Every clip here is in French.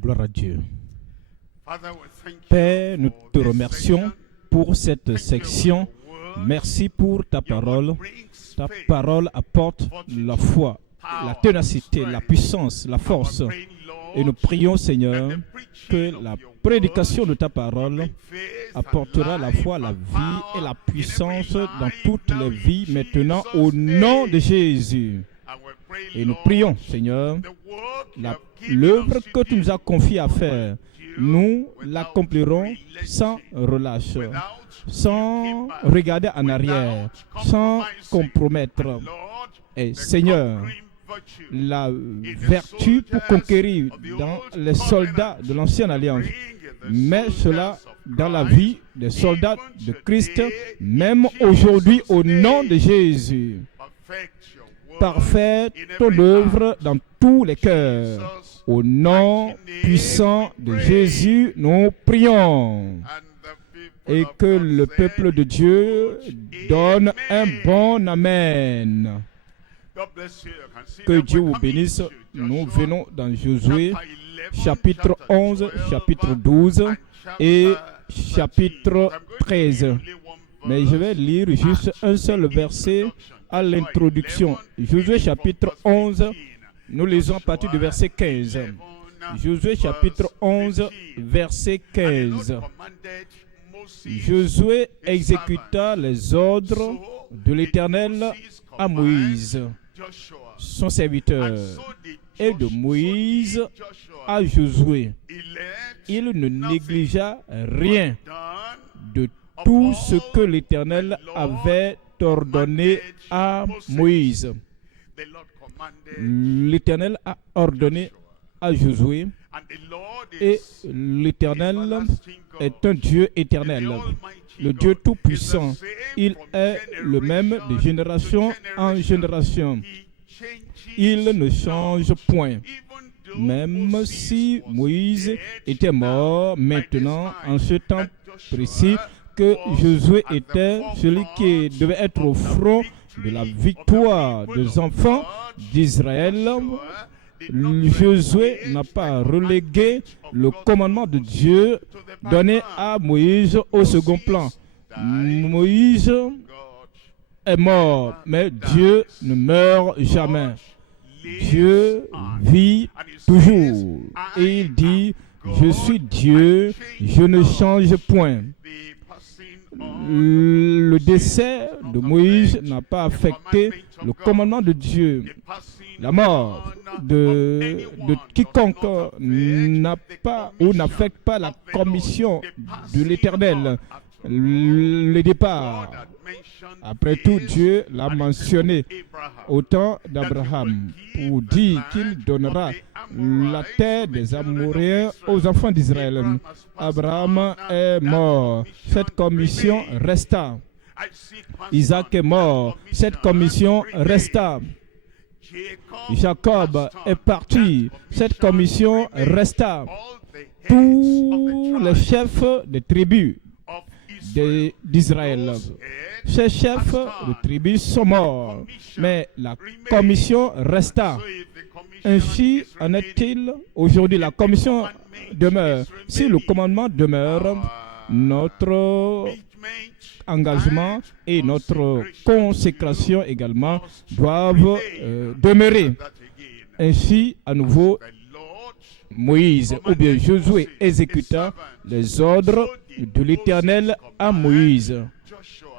Gloire à Dieu. Père, nous te remercions pour cette section. Merci pour ta parole. Ta parole apporte la foi, la ténacité, la puissance, la force. Et nous prions, Seigneur, que la prédication de ta parole apportera la foi, la vie et la puissance dans toutes les vies maintenant au nom de Jésus. Et nous prions, Seigneur, l'œuvre que tu nous as confiée à faire, nous l'accomplirons sans relâche, sans regarder en arrière, sans compromettre. Et Seigneur, la vertu pour conquérir dans les soldats de l'Ancienne Alliance, mets cela dans la vie des soldats de Christ, même aujourd'hui au nom de Jésus. Parfait ton œuvre dans tous les cœurs. Au nom puissant de Jésus, nous prions. Et que le peuple de Dieu donne un bon Amen. Que Dieu vous bénisse. Nous venons dans Josué, chapitre 11, chapitre 12 et chapitre 13. Mais je vais lire juste un seul verset à l'introduction. Josué chapitre 11, nous lisons à partir du verset 15. Josué chapitre 11, verset 15. Josué exécuta les ordres de l'Éternel à Moïse, son serviteur, et de Moïse à Josué. Il ne négligea rien de tout ce que l'Éternel avait ordonné à Moïse. L'Éternel a ordonné à Josué, et l'Éternel est un Dieu éternel, le Dieu tout-puissant. Il est le même de génération en génération. Il ne change point. Même si Moïse était mort maintenant, en ce temps précis, que Josué était celui qui devait être au front de la victoire des enfants d'Israël, Josué n'a pas relégué le commandement de Dieu donné à Moïse au second plan. Moïse est mort, mais Dieu ne meurt jamais. Dieu vit toujours. Et il dit, je suis Dieu, je ne change point. Le décès de Moïse n'a pas affecté le commandement de Dieu. La mort de quiconque n'a pas ou n'affecte pas la commission de l'Éternel. Le départ, après tout, Dieu l'a mentionné au temps d'Abraham pour dire qu'il donnera la terre des Amoréens aux enfants d'Israël. Abraham est mort, cette commission resta. Isaac est mort, cette commission resta. Jacob est parti, cette commission resta. Tous les chefs des tribus d'Israël, ces chefs de tribus sont morts, mais la commission resta. Ainsi en est-il aujourd'hui, la commission demeure. Si le commandement demeure, notre engagement et notre consécration également doivent demeurer. Ainsi, à nouveau, Moïse ou bien Josué exécuta les ordres de l'Éternel à Moïse,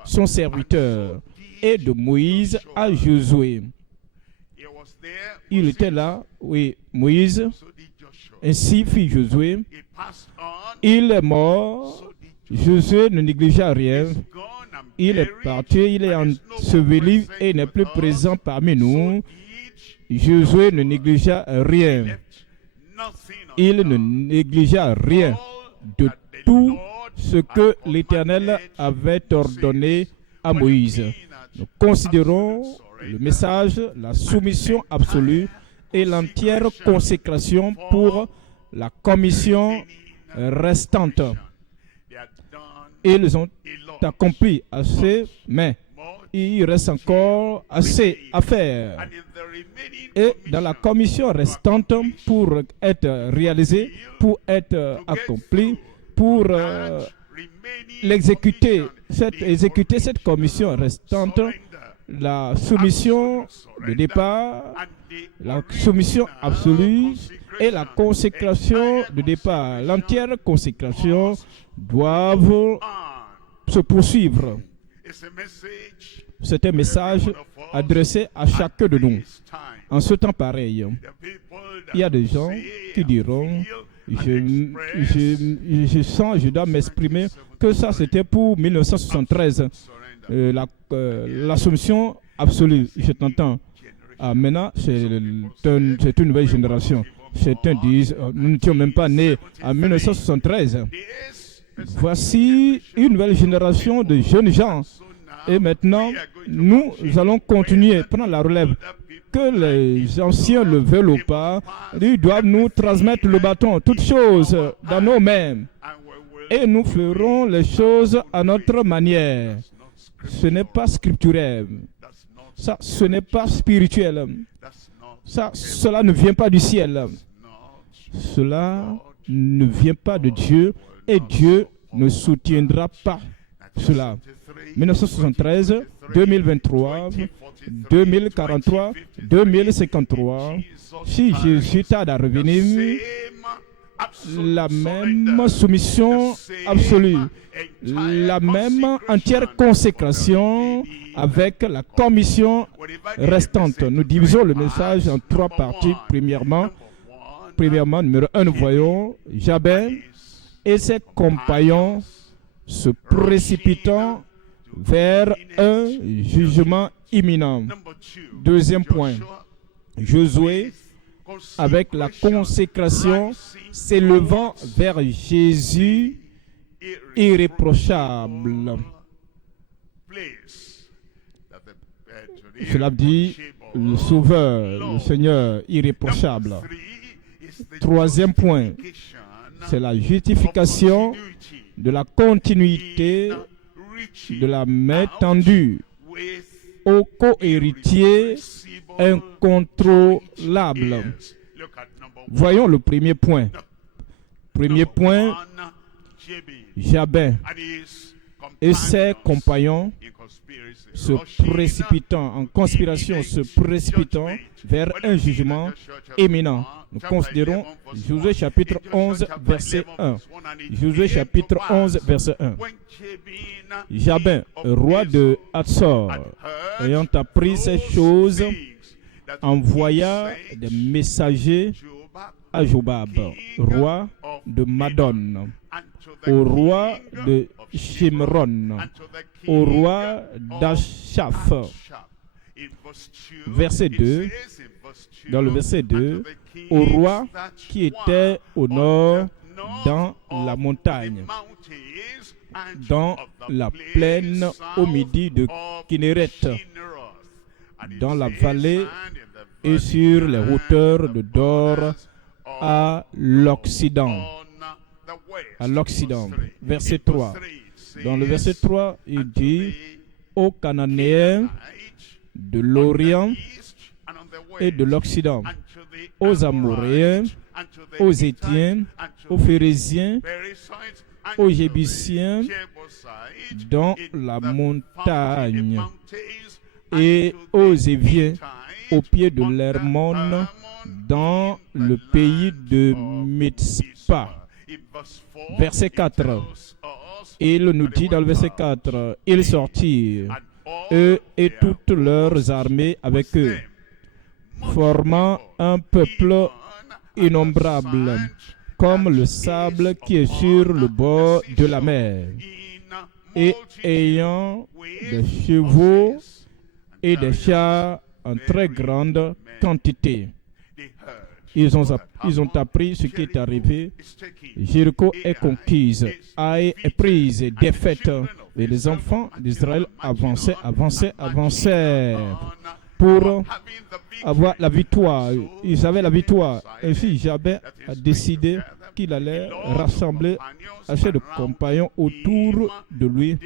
son serviteur, et de Moïse à Josué. Il était là, oui, Moïse, ainsi fit Josué. Il est mort, Josué ne négligea rien. Il est parti, il est enseveli et n'est plus présent parmi nous. Josué ne négligea rien. Il ne négligea rien de tout ce que l'Éternel avait ordonné à Moïse. Nous considérons le message, la soumission absolue et l'entière consécration pour la commission restante. Ils ont accompli assez, mais il reste encore assez à faire. Et dans la commission restante, pour être réalisée, pour être accomplie, pour exécuter cette commission restante, la soumission de départ, la soumission absolue et la consécration de départ, l'entière consécration doivent se poursuivre. C'est un message adressé à chacun de nous. En ce temps pareil, il y a des gens qui diront, je sens, je dois m'exprimer, que ça c'était pour 1973, la soumission absolue. Je t'entends. Ah, maintenant, c'est une nouvelle génération. Certains disent, nous n'étions même pas nés en 1973. Voici une nouvelle génération de jeunes gens. Et maintenant, nous allons continuer, prendre la relève. Que les anciens le veulent ou pas, ils doivent nous transmettre le bâton, toutes choses dans nos mains. Et nous ferons les choses à notre manière. Ce n'est pas scripturel. Ça, ce n'est pas spirituel. Cela ne vient pas du ciel. Cela ne vient pas de Dieu et Dieu ne soutiendra pas cela. 1973, 2023, 2043, 2053, si Jésus tarde à revenir, la même soumission absolue, la même entière consécration avec la commission restante. Nous divisons le message en trois parties. Premièrement, numéro 1, nous voyons Jabin et ses compagnons se précipitant vers un jugement imminent. Deuxième point, Josué, avec la consécration, s'élevant vers Jésus irréprochable. Cela dit, le Sauveur, le Seigneur irréprochable. Troisième point, c'est la justification de la continuité de la main tendue au co-héritier incontrôlable. Voyons le premier point. Premier point, Jabin et ses compagnons se précipitant, en conspiration, se précipitant vers un jugement imminent. Nous considérons Josué chapitre 11, verset 1. Josué chapitre 11, verset 1. Jabin, roi de Hatzor, ayant appris ces choses, envoya des messagers à Jobab, roi de Madon, au roi de Shimron, au roi d'Achaf. Verset 2, dans le verset 2, au roi qui était au nord dans la montagne, dans la plaine au midi de Kinneret, dans la vallée et sur les hauteurs de Dor à l'Occident. À l'Occident. Verset 3. Dans le verset 3, il dit aux Cananéens de l'Orient et de l'Occident, aux Amoréens, aux Étiens, aux Phérésiens, aux Jébusiens dans la montagne et aux Éviens au pied de l'Hermon dans le pays de Mitzpah. Verset 4. Il nous dit dans le verset 4, ils sortirent, eux et toutes leurs armées avec eux, formant un peuple innombrable, comme le sable qui est sur le bord de la mer, et ayant des chevaux et des chars en très grande quantité. Ils ont appris ce qui est arrivé. Jéricho est conquise, Haï est prise, défaite. Et les enfants d'Israël avançaient pour avoir la victoire. Ils avaient la victoire. Ainsi, Jabin a décidé qu'il allait rassembler assez de compagnons autour de lui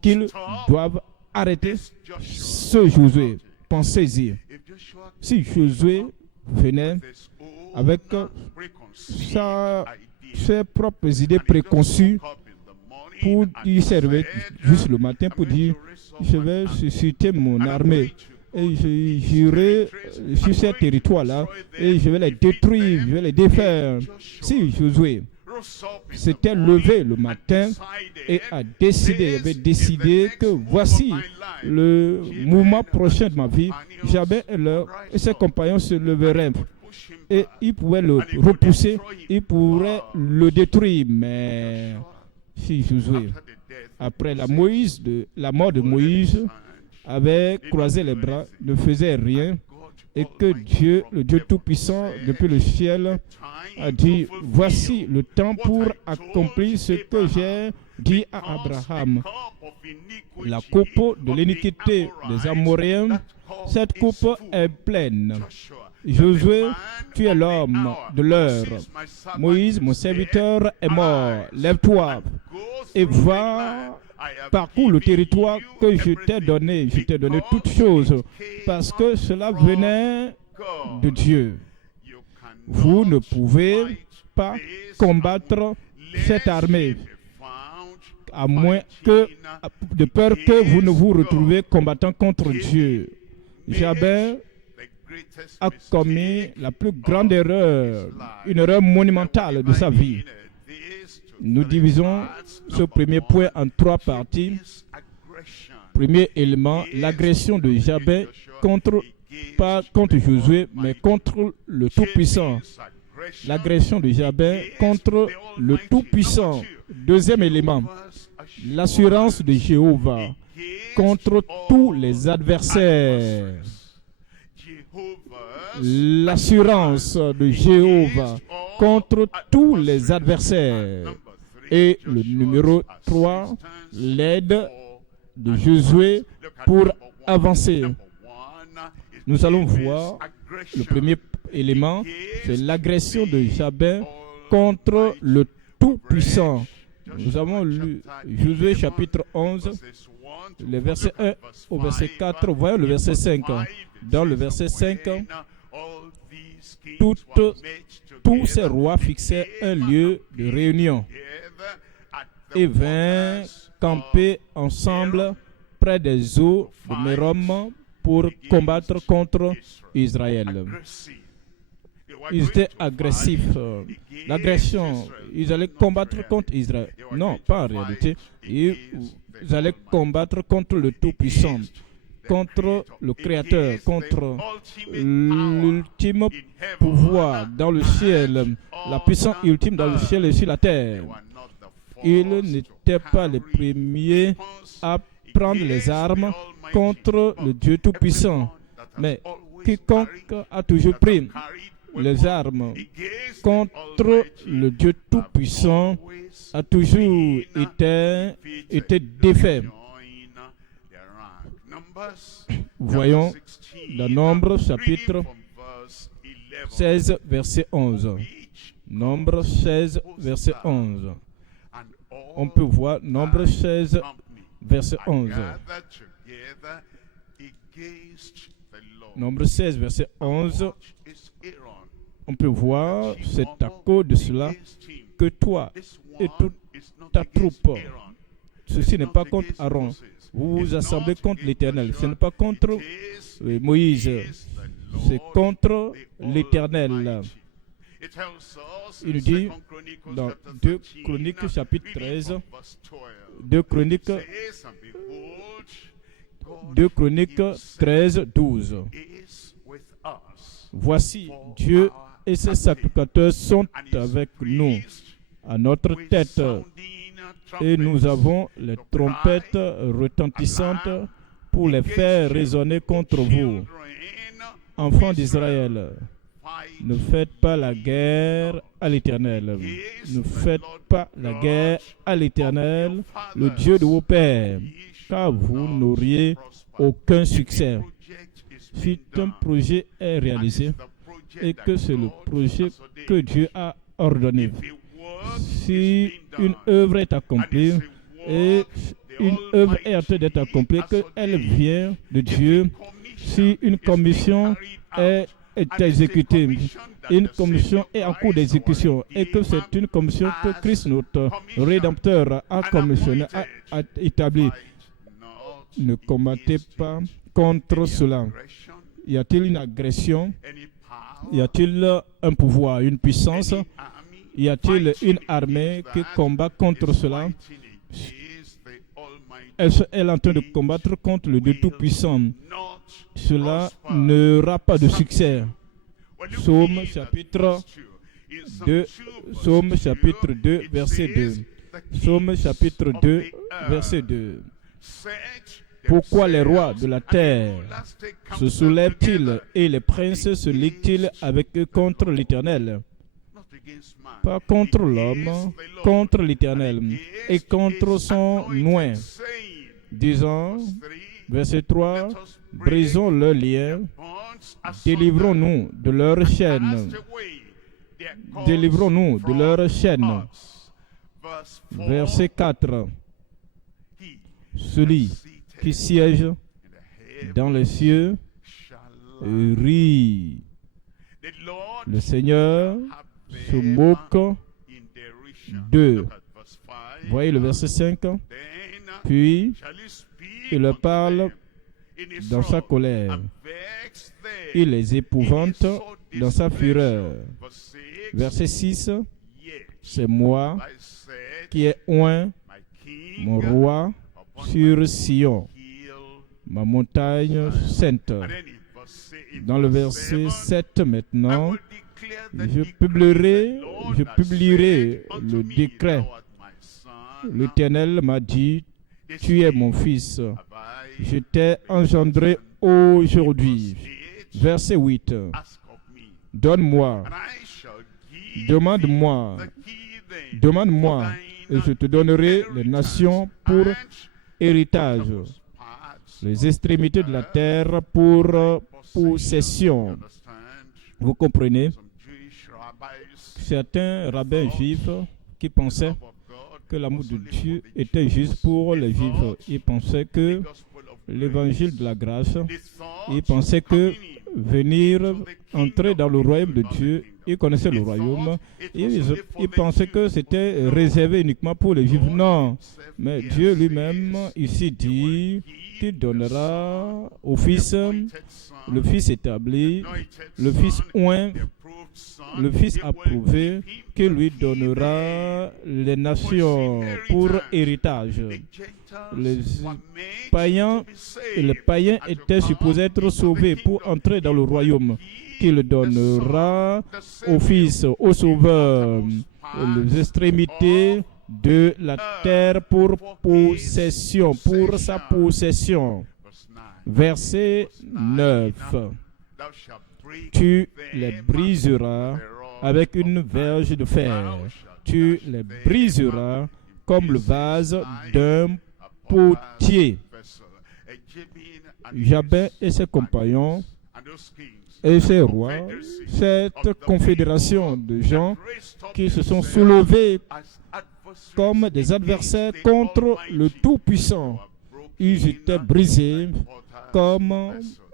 qu'ils doivent arrêter ce Josué. Pensez-y. Si Josué venait avec ses propres idées préconçues pour dire, se réveiller juste le matin pour dire, je vais susciter mon armée et j'irai sur ces territoires-là et je vais les détruire, je vais les défaire. Si Josué s'était levé le matin et avait décidé que voici le mouvement prochain de ma vie, Jabin et ses compagnons se leveraient et ils pouvaient le repousser, ils pourraient le détruire. Mais si Josué, après la mort de Moïse, avait croisé les bras, ne faisait rien, et que Dieu, le Dieu Tout-Puissant, depuis le ciel, a dit, voici le temps pour accomplir ce que j'ai dit à Abraham. La coupe de l'iniquité des Amoréens, cette coupe est pleine. Josué, tu es l'homme de l'heure. Moïse, mon serviteur, est mort. Lève-toi et va, parcours le territoire que je t'ai donné. Je t'ai donné toutes choses parce que cela venait de Dieu. Vous ne pouvez pas combattre cette armée à moins que, de peur que vous ne vous retrouviez combattant contre Dieu. Jabin a commis la plus grande erreur, une erreur monumentale de sa vie. Nous divisons ce premier point en 3 parties. Premier élément, l'agression de Jabin pas contre Josué, mais contre le Tout-Puissant. L'agression de Jabin contre le Tout-Puissant. Deuxième élément, l'assurance de Jéhovah contre tous les adversaires. L'assurance de Jéhovah contre tous les adversaires. Et le numéro 3, l'aide de Josué pour avancer. Nous allons voir le premier élément, c'est l'agression de Jabin contre le Tout-Puissant. Nous avons lu Josué chapitre 11, le verset 1 au verset 4. Voyons le verset 5. Dans le verset 5, tous ces rois fixaient un lieu de réunion et vinrent camper ensemble près des eaux de Mérom pour combattre contre Israël. Ils étaient agressifs. L'agression, ils allaient combattre contre Israël. Non, pas en réalité. Ils allaient combattre contre le Tout-Puissant, contre le Créateur, contre l'ultime pouvoir dans le ciel, la puissance ultime dans le ciel et sur la terre. Ils n'étaient pas les premiers à prendre les armes contre le Dieu Tout-Puissant. Mais quiconque a toujours pris les armes contre le Dieu Tout-Puissant a toujours été défait. Voyons dans Nombre chapitre 16, verset 11. Nombre 16, verset 11. On peut voir Nombre 16, verset 11. Nombre 16, verset 11. On peut voir, c'est à cause de cela que toi et toute ta troupe, ceci n'est pas contre Aaron. Vous vous assemblez contre l'Éternel. Ce n'est pas contre Moïse. C'est contre l'Éternel. Il dit dans 2 Chroniques chapitre 13, 2 Chroniques 13, 12. Voici, Dieu et ses sacrificateurs sont avec nous, à notre tête, et nous avons les trompettes retentissantes pour les faire résonner contre vous. Enfants d'Israël, ne faites pas la guerre à l'Éternel. Ne faites pas la guerre à l'Éternel, le Dieu de vos pères, car vous n'auriez aucun succès. Si un projet est réalisé et que c'est le projet que Dieu a ordonné, si une œuvre est accomplie et une œuvre est en train d'être accomplie, qu'elle vient de Dieu. Si une commission est exécutée, une commission est en cours d'exécution et que c'est une commission que Christ, notre Rédempteur, a commissionné, a établie. Ne combattez pas contre cela. Y a-t-il une agression? Y a-t-il un pouvoir, une puissance? Y a-t-il une armée qui combat contre cela? Elle est en train de combattre contre le Dieu Tout-Puissant. Cela n'aura pas de succès. Psaume chapitre 2, Psaume chapitre 2, verset 2. Psaume chapitre 2, verset 2. Pourquoi les rois de la terre se soulèvent-ils et les princes se liguent-ils avec eux contre l'Éternel? Pas contre l'homme, contre l'Éternel et contre son oint. Disant, verset 3, brisons leurs liens, délivrons-nous de leurs chaînes. Délivrons-nous de leurs chaînes. Verset 4, celui qui siège dans les cieux rit. Le Seigneur se moque d'eux. Voyez le verset 5. Puis, il leur parle dans sa colère. Il les épouvante dans sa fureur. Verset 6. C'est moi qui ai oint mon roi sur Sion, ma montagne sainte. Dans le verset 7 maintenant, je publierai le décret. L'Éternel m'a dit, tu es mon fils, je t'ai engendré aujourd'hui. Verset 8. Donne-moi, demande-moi, et je te donnerai les nations pour héritage, les extrémités de la terre pour possession. Vous comprenez? Certains rabbins juifs qui pensaient que l'amour de Dieu était juste pour les juifs. Ils pensaient que l'évangile de la grâce, ils pensaient que venir entrer dans le royaume de Dieu, ils connaissaient le royaume, ils pensaient que c'était réservé uniquement pour les juifs. Non, mais Dieu lui-même ici dit qu'il donnera au Fils, le Fils établi, le Fils oint, le Fils approuvé, qui lui donnera les nations pour héritage. Les païens étaient supposés être sauvés pour entrer dans le royaume, qu'il donnera au Fils, au Sauveur, les extrémités de la terre pour possession, pour sa possession. Verset 9. Tu les briseras avec une verge de fer. Tu les briseras comme le vase d'un potier. Jabin et ses compagnons et ses rois, cette confédération de gens qui se sont soulevés comme des adversaires contre le Tout-Puissant. Ils étaient brisés comme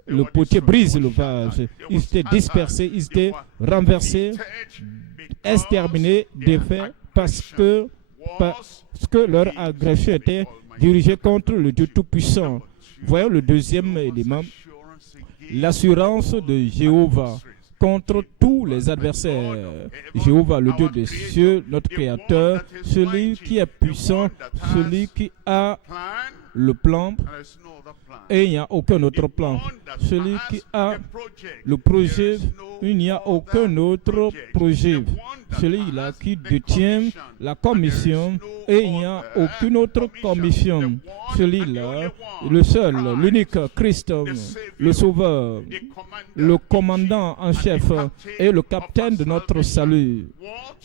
le potier brise le vase. Ils étaient dispersés, ils étaient renversés, exterminés, défaits, parce que leur agression était dirigée contre le Dieu Tout-Puissant. Voyons le deuxième élément, l'assurance de Jéhovah contre tous les adversaires. Jéhovah, le Dieu des cieux, notre Créateur, celui qui est puissant, celui qui a le plan, et il n'y a aucun autre plan. Celui qui a le projet, il n'y a aucun autre projet. Celui-là qui détient la commission, et il n'y a aucune autre commission. Celui-là, le seul, l'unique Christ, le Sauveur, le commandant en chef et le capitaine de notre salut.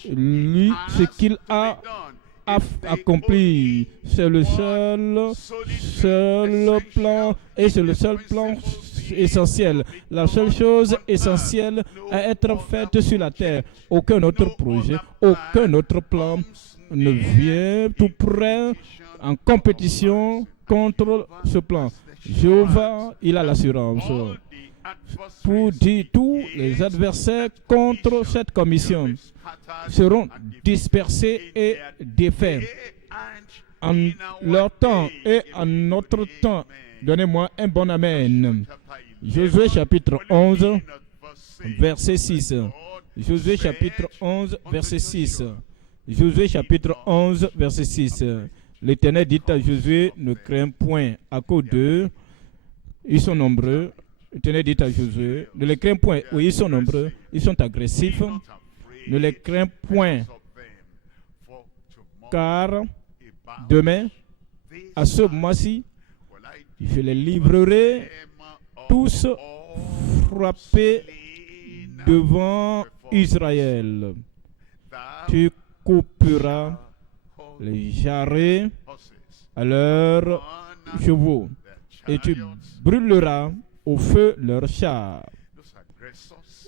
Lui, ce qu'il a accompli, c'est le seul plan, et c'est le seul plan essentielle, la seule chose essentielle à être faite sur la terre. Aucun autre projet, aucun autre plan ne vient tout près en compétition contre ce plan. Jéhovah, il a l'assurance pour dire tous les adversaires contre cette commission seront dispersés et défaits. En leur temps et en notre temps, donnez-moi un bon amen. Josué chapitre 11, verset 6. Josué chapitre 11, verset 6. Josué chapitre 11, verset 6. L'Éternel dit à Josué, ne crains point, à cause d'eux, ils sont nombreux. L'Éternel dit à Josué, ne les crains point, oui, ils sont nombreux, ils sont agressifs. Ne les crains point, car demain, à ce mois-ci, je les livrerai tous frappés devant Israël. Tu couperas les jarrets à leurs chevaux et tu brûleras au feu leurs chars.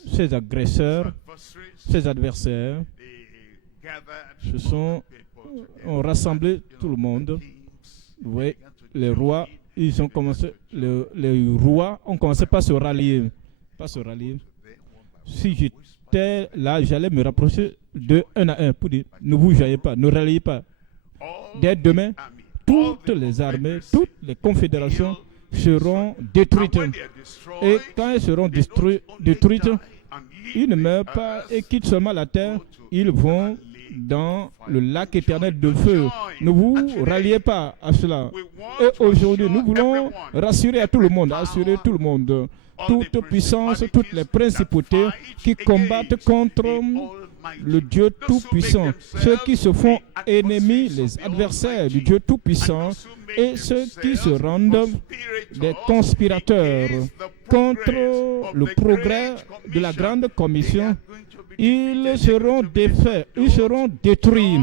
Ces agresseurs, ces adversaires, ont rassemblé tout le monde. Vous voyez, les rois, les rois ont commencé par se rallier. Si j'étais là, j'allais me rapprocher de un à un pour dire, ne vous joignez pas, ne ralliez pas. Dès demain, toutes les armées, toutes les confédérations seront détruites. Et quand elles seront détruites, ils ne meurent pas et quittent seulement la terre, ils vont dans le lac éternel de feu. Ne vous ralliez pas à cela. Et aujourd'hui, nous voulons rassurer à tout le monde, assurer tout le monde, toute puissance, toutes les principautés qui combattent contre le Dieu Tout-Puissant, ceux qui se font ennemis, les adversaires du Dieu Tout-Puissant, et ceux qui se rendent des conspirateurs contre le progrès de la grande commission, ils seront défaits, ils seront détruits.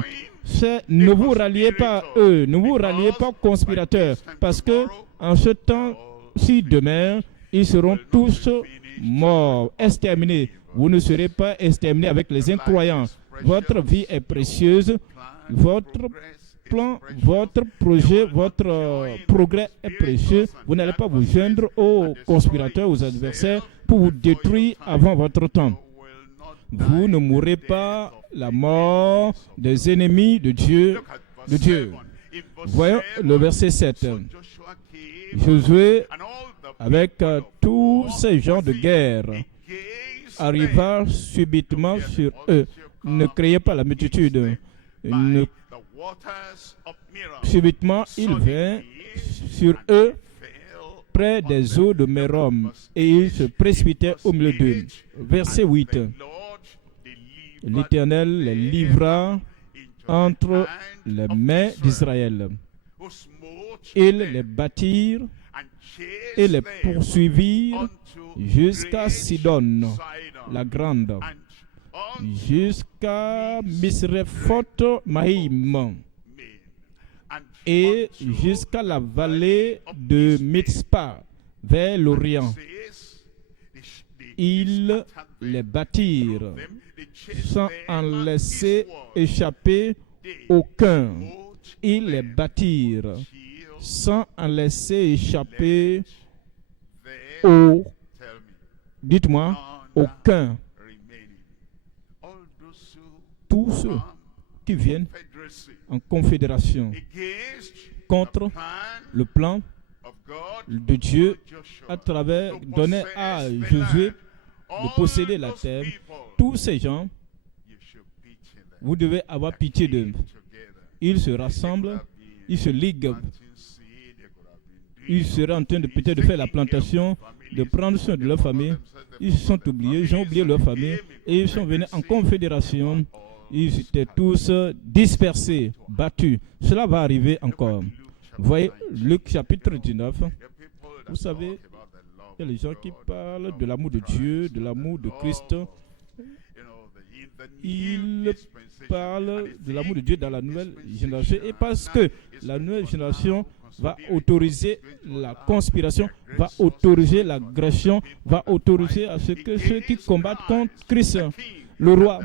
Ne vous ralliez pas à eux, ne vous ralliez pas aux conspirateurs, parce que en ce temps, si demain, ils seront tous morts, exterminés. Vous ne serez pas exterminés avec les incroyants. Votre vie est précieuse, votre plan, votre projet, votre progrès est précieux. Vous n'allez pas vous joindre aux conspirateurs, aux adversaires pour vous détruire avant votre temps. Vous ne mourrez pas la mort des ennemis de Dieu. Voyons le verset 7. Josué, avec tous ces gens de guerre, arriva subitement sur eux. Ne craignez pas la multitude. Subitement, il vint sur eux près des eaux de Mérom et ils se précipitaient au milieu d'eux. Verset 8. L'Éternel les livra entre les mains d'Israël. Ils les battirent et les poursuivirent jusqu'à Sidon, la grande, jusqu'à Misrephoth Maïm et jusqu'à la vallée de Mitzpah, vers l'Orient. Ils les battirent sans en laisser échapper aucun. Ils les battirent sans en laisser échapper dites-moi, aucun. Tous ceux qui viennent en confédération contre le plan de Dieu à travers donner à Josué de posséder la terre, tous ces gens, vous devez avoir pitié d'eux. Ils se rassemblent, ils se liguent. Ils seraient en train de peut-être de faire la plantation, de prendre soin de leur famille. Ils se sont oubliés, ils ont oublié leur famille et ils sont venus en confédération. Ils étaient tous dispersés, battus. Cela va arriver encore. Voyez Luc chapitre 19. Vous savez, il y a les gens qui parlent de l'amour de Dieu, de l'amour de Christ. il parle de l'amour de Dieu dans la nouvelle génération. Et parce que la nouvelle génération va autoriser la conspiration, va autoriser l'agression, va autoriser à ce que ceux qui combattent contre Christ, le roi,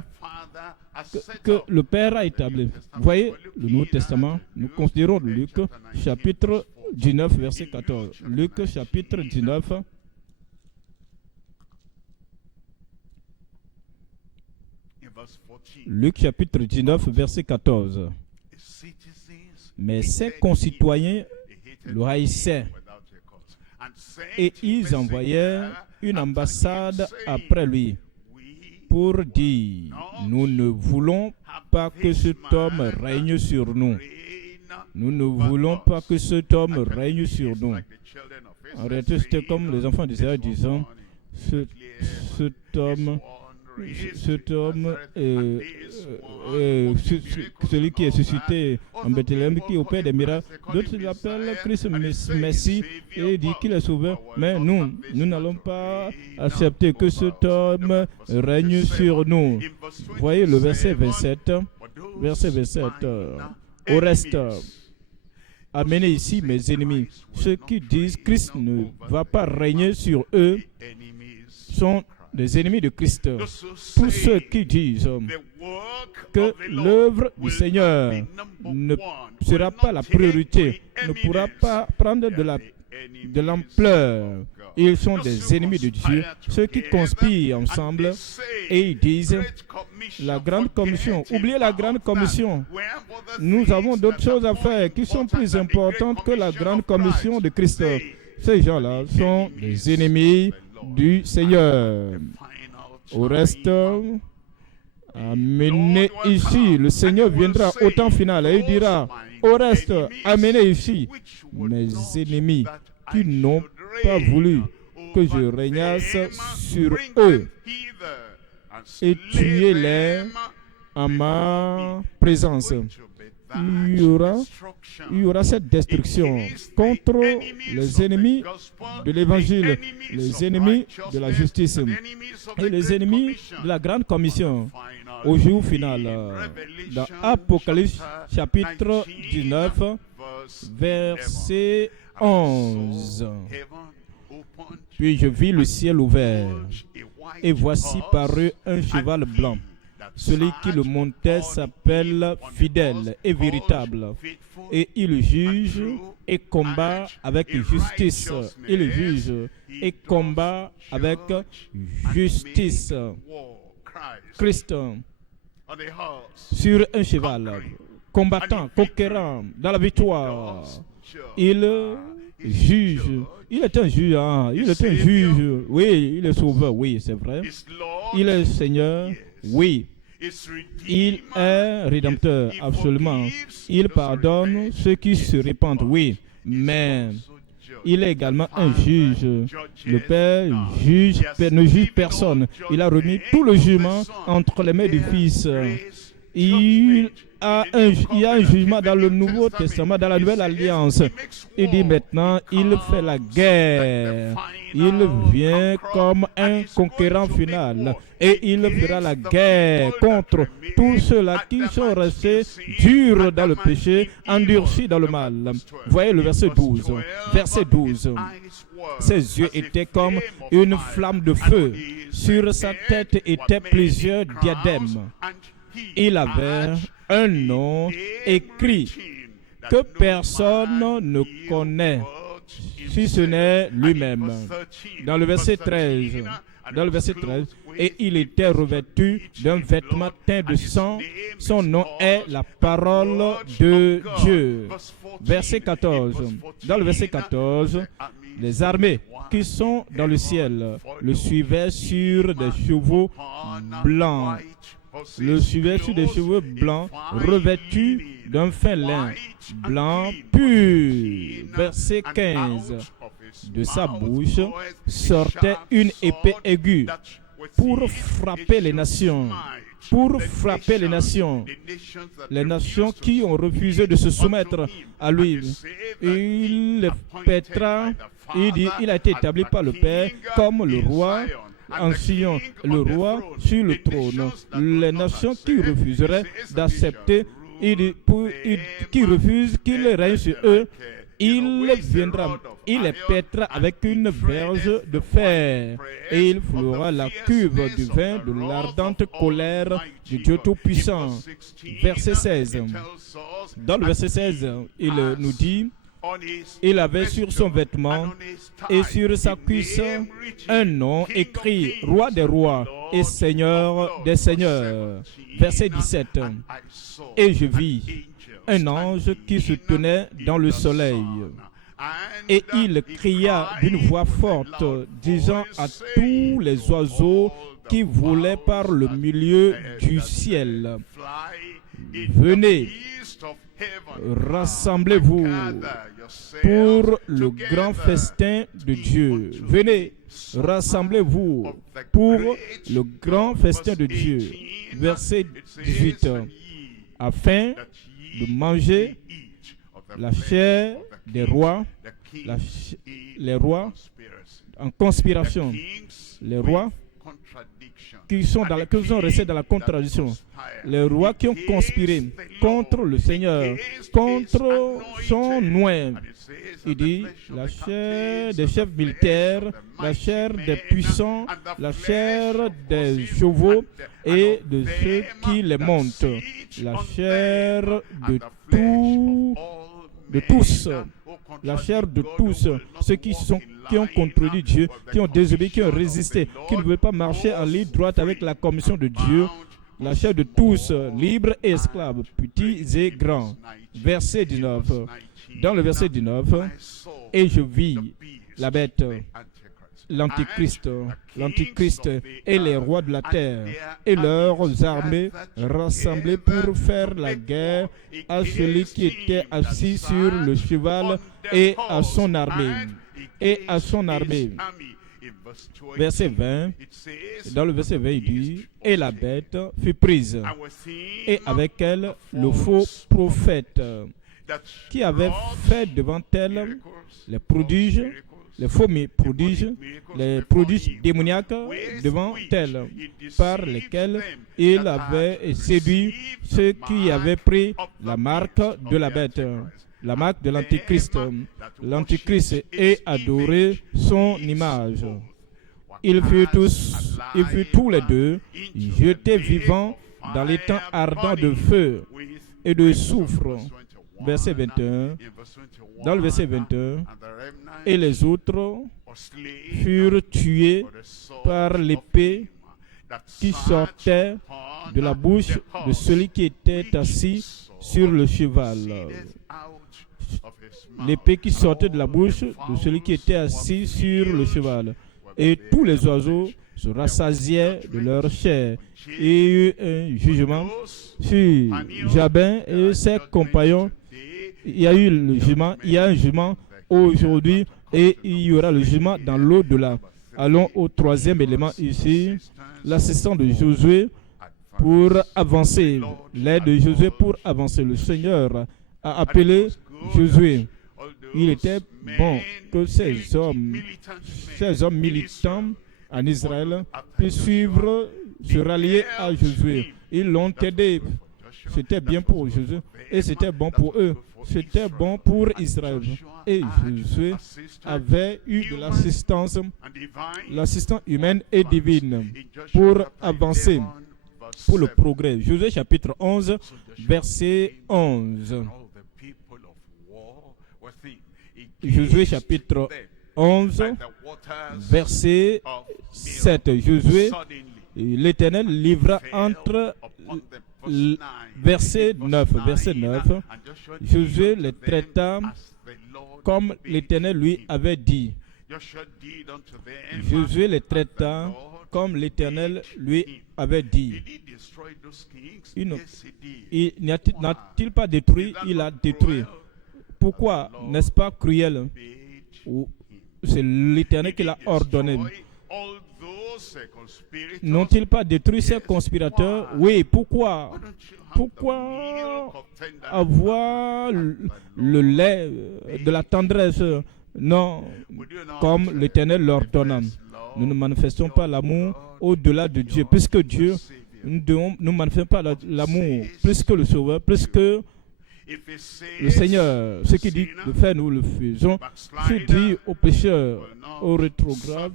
que le Père a établi. Vous voyez, le Nouveau Testament, nous considérons Luc chapitre 19, verset 14. Luc chapitre 19. Luc chapitre 19, verset 14. Mais ses concitoyens le haïssaient et ils envoyèrent une ambassade après lui pour dire: nous ne voulons pas que cet homme règne sur nous. Nous ne voulons pas que cet homme règne sur nous. En réalité, c'était comme les enfants d'Israël disant: cet homme, celui qui est suscité en Bethléem, qui opère des miracles, d'autres l'appellent Christ Messie et dit qu'il est sauveur. Mais nous n'allons pas accepter que cet homme règne sur nous. Voyez le verset 27. Verset 27. Au reste, amenez ici mes ennemis. Ceux qui disent Christ ne va pas régner sur eux sont des ennemis de Christ. Tous ceux qui disent que l'œuvre du Seigneur ne sera pas la priorité, ne pourra pas prendre de l'ampleur, ils sont des ennemis de Dieu. Ceux qui conspirent ensemble et ils disent la grande commission. Oubliez la grande commission. Nous avons d'autres choses à faire qui sont plus importantes que la grande commission de Christ. Ces gens-là sont des ennemis du Seigneur. Au reste, amenez ici, le Seigneur viendra au temps final et il dira: au reste, amenez ici mes ennemis qui n'ont pas voulu que je régnasse sur eux et tuez-les en ma présence. Il y aura cette destruction contre les ennemis de l'évangile, les ennemis de la justice et les ennemis de la grande commission. Au jour final, dans Apocalypse chapitre 19, verset 11. Puis je vis le ciel ouvert, et voici parut un cheval blanc. Celui qui le montait s'appelle fidèle et véritable, et il juge et combat avec justice. Il juge et combat avec justice. Christ sur un cheval, combattant, conquérant, dans la victoire. Il juge. Il est un juge, hein? Il est un juge. Oui, il est sauveur, oui, c'est vrai. Il est Seigneur, oui. Il est rédempteur, absolument. Il pardonne ceux qui se répandent, oui. Mais il est également un juge. Le Père ne juge personne. Il a remis tout le jugement entre les mains du Fils. Il y a un jugement dans le Nouveau Testament, dans la Nouvelle Alliance. Il dit maintenant, il fait la guerre. Il vient comme un conquérant final. Et il fera la guerre contre tous ceux-là qui sont restés durs dans le péché, endurcis dans le mal. Voyez le verset 12. Verset 12. Ses yeux étaient comme une flamme de feu. Sur sa tête étaient plusieurs diadèmes. Il avait un nom écrit que personne ne connaît, si ce n'est lui-même. Dans le verset 13, et il était revêtu d'un vêtement teint de sang. Son nom est la parole de Dieu. Verset 14. Dans le verset 14, les armées qui sont dans le ciel le suivaient sur des chevaux blancs. Le suivait sur des cheveux blancs, revêtus d'un fin lin blanc pur. Verset 15. De sa bouche sortait une épée aiguë pour frapper les nations. Pour frapper les nations qui ont refusé de se soumettre à lui. Il les pètera, il dit, il a été établi par le Père comme le roi en Sion, le roi sur le trône. Les nations qui refuseraient d'accepter, qui refusent qu'il règne sur eux, il viendra, il les pètera avec une verge de fer et il foulera la cuve du vin de l'ardente colère du Dieu Tout-Puissant. Verset 16. Dans le verset 16, il nous dit, il avait sur son vêtement et sur sa cuisse un nom écrit Roi des rois et Seigneur des seigneurs. Verset 17. Et je vis un ange qui se tenait dans le soleil. Et il cria d'une voix forte, disant à tous les oiseaux qui volaient par le milieu du ciel, venez, rassemblez-vous pour le grand festin de Dieu. Venez, rassemblez-vous pour le grand festin de Dieu. Verset 18. Afin de manger la chair des rois, les rois en conspiration, les rois qui sont restés dans la contradiction, les rois qui ont conspiré contre le Seigneur, contre son nom. Il dit la chair des chefs militaires, la chair des puissants, la chair des chevaux et de ceux qui les montent, la chair de tous, la chair de tous, ceux qui ont contredit Dieu, qui ont désobéi, qui ont résisté, qui ne veulent pas marcher en ligne droite avec la commission de Dieu, la chair de tous, libres et esclaves, petits et grands. Verset 19. Dans le verset 19, et je vis la bête, l'antichrist et les rois de la terre et leurs armées rassemblés pour faire la guerre à celui qui était assis sur le cheval et à son armée. Verset 20, dans le verset 20, il dit, et la bête fut prise, et avec elle le faux prophète, qui avait fait devant elle les prodiges, les faux prodiges, les prodiges démoniaques devant elle, par lesquels il avait séduit ceux qui avaient pris la marque de la bête, la marque de l'Antichrist. L'Antichrist et adoré son image. Ils furent tous les deux jetés vivants dans les temps ardents de feu et de soufre. Verset 21. Dans le verset 21, et les autres furent tués par l'épée qui sortait de la bouche de celui qui était assis sur le cheval. L'épée qui sortait de la bouche de celui qui était assis sur le cheval. Et tous les oiseaux se rassasiaient de leur chair. Et il y eut un jugement sur Jabin et ses compagnons. Il y a eu le jugement, il y a un jugement aujourd'hui et il y aura le jugement dans l'au-delà. Allons au troisième élément ici, l'assistant de Josué pour avancer, l'aide de Josué pour avancer. Le Seigneur a appelé Josué. Il était bon que ces hommes militants en Israël puissent suivre, se rallier à Josué. Ils l'ont aidé. C'était bien pour Josué et c'était bon pour eux. C'était bon pour Israël. Et Josué avait eu de l'assistance humaine et divine pour avancer, pour le progrès. Josué chapitre 11, verset 11. Josué chapitre 11, verset 7. Josué, l'Éternel livra entre verset 9. Josué les traita comme l'Éternel lui avait dit. Josué les traita comme l'Éternel lui avait dit. N'a-t-il pas détruit? Il a détruit. Pourquoi? N'est-ce pas cruel? C'est l'Éternel qui l'a ordonné. N'ont-ils pas détruit ces conspirateurs? Oui, pourquoi? Pourquoi avoir le lait de la tendresse? Non, comme l'Éternel l'ordonne. nous ne manifestons pas l'amour au-delà de Dieu. Plus que Dieu, nous ne manifestons pas l'amour plus que le Sauveur, plus que le Seigneur. Ce qu'il dit de faire, nous le faisons. Je dis aux pécheurs, aux rétrogrades,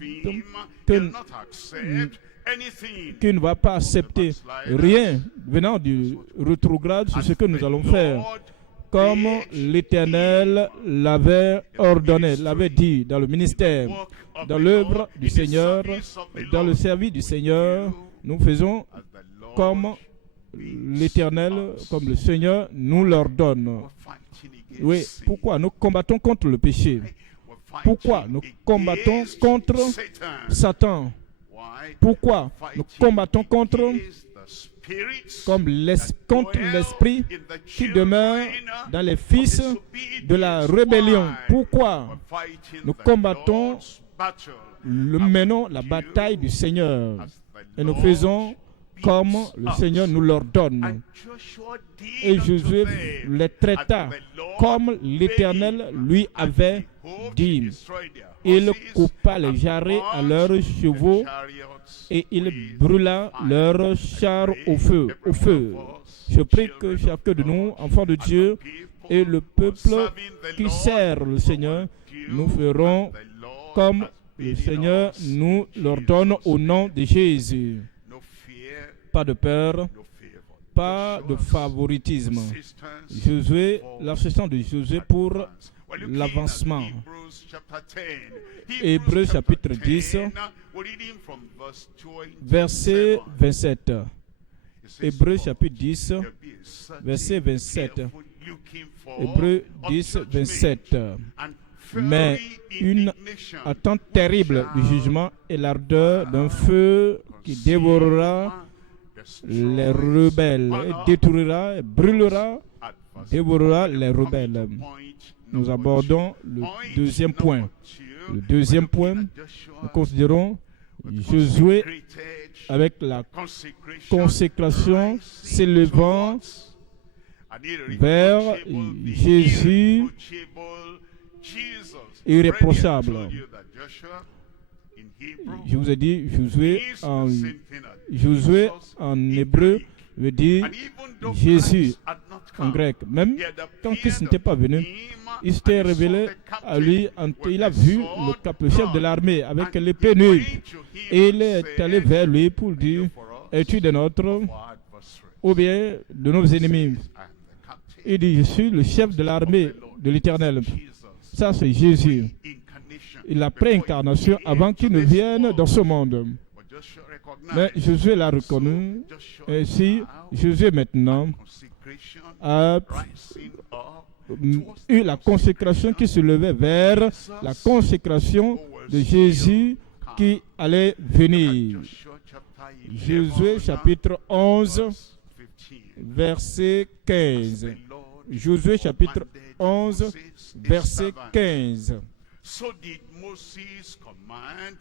qu'il ne va pas accepter rien venant du rétrograde sur ce que nous allons faire, comme l'Éternel l'avait ordonné, l'avait dit dans le ministère, dans l'œuvre du Seigneur, dans le service du Seigneur. Nous faisons comme l'Éternel, comme le Seigneur nous l'ordonne. Oui, pourquoi nous combattons contre le péché? Pourquoi nous combattons contre Satan? Pourquoi nous combattons contre l'esprit qui demeure dans les fils de la rébellion? Pourquoi nous combattons, nous menons la bataille du Seigneur et nous faisons comme le Seigneur nous l'ordonne. Et Josué les traita comme l'Éternel lui avait dit. Il coupa les jarrets à leurs chevaux et il brûla leurs chars au feu. Je prie que chacun de nous, enfants de Dieu, et le peuple qui sert le Seigneur, nous ferons comme le Seigneur nous l'ordonne au nom de Jésus. Pas de peur, pas de favoritisme. Josué, l'assistant de Josué pour l'avancement. Hébreux chapitre 10, verset 27. Hébreux chapitre 10, verset 27. Hébreux 10, 27. Mais une attente terrible du jugement et l'ardeur d'un feu qui dévorera les rebelles, et détruira, et brûlera, dévorera les rebelles. Nous abordons le deuxième point. Le deuxième point, nous considérons Josué avec la consécration s'élevant vers Jésus irréprochable. Je vous ai dit, Josué en hébreu veut dire Jésus en grec. Même quand Christ n'était pas venu, il s'était révélé à lui, il a vu le chef de l'armée avec l'épée nue. Et il est allé vers lui pour dire, es-tu de nôtres ou bien de nos ennemis? Il dit, je suis le chef de l'armée de l'Éternel. Ça, c'est Jésus. La préincarnation avant qu'il ne vienne dans ce monde. Mais Josué l'a reconnu. Ainsi, Josué maintenant a eu la consécration qui se levait vers la consécration de Jésus qui allait venir. Josué chapitre 11, verset 15. Josué chapitre 11, verset 15.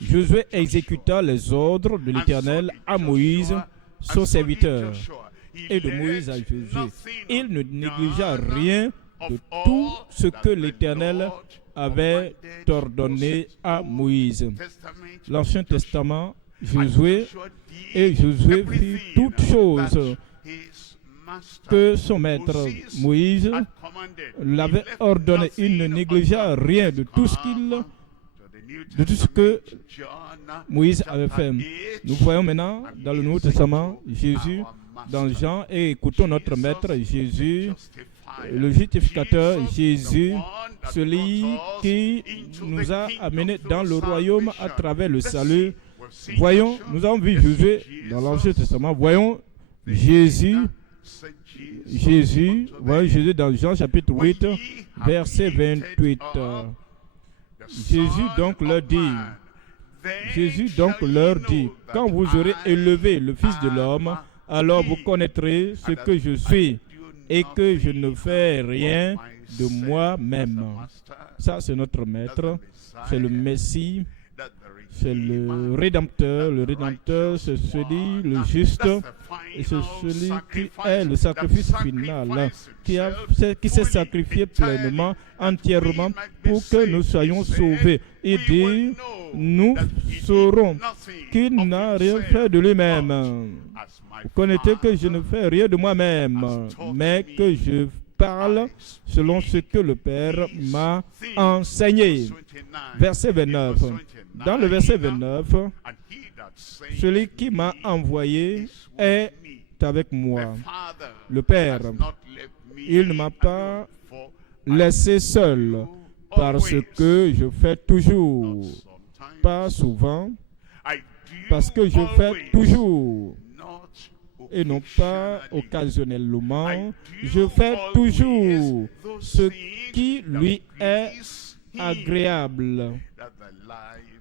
Josué exécuta les ordres de l'Éternel à Moïse, son serviteur, et de Moïse à Josué. Il ne négligea rien de tout ce que l'Éternel avait ordonné à Moïse. L'Ancien Testament, Josué fit toutes choses que son maître Moïse l'avait ordonné. Il ne négligea rien de tout ce que Moïse avait fait. Nous voyons maintenant dans le Nouveau Testament Jésus dans Jean et écoutons notre maître Jésus, le justificateur Jésus, celui qui nous a amenés dans le royaume à travers le salut. Voyons, nous avons vu Jésus dans l'Ancien Testament. Voyons Jésus dans Jean chapitre 8, verset 28. Jésus donc leur dit, quand vous aurez élevé le Fils de l'homme, alors vous connaîtrez ce que je suis et que je ne fais rien de moi-même. Ça, c'est notre maître, c'est le Messie, c'est le Rédempteur. Le Rédempteur, c'est celui, le juste, et c'est celui qui est le sacrifice final, qui s'est sacrifié pleinement, entièrement, pour que nous soyons sauvés. Il dit, nous saurons qu'il n'a rien fait de lui-même. Vous connaissez que je ne fais rien de moi-même, mais que je parle selon ce que le Père m'a enseigné. Verset 29. Dans le verset 29, celui qui m'a envoyé est avec moi. Le Père, il ne m'a pas laissé seul, parce que je fais toujours, pas souvent, parce que je fais toujours, et non pas occasionnellement. Je fais toujours ce qui lui est agréable.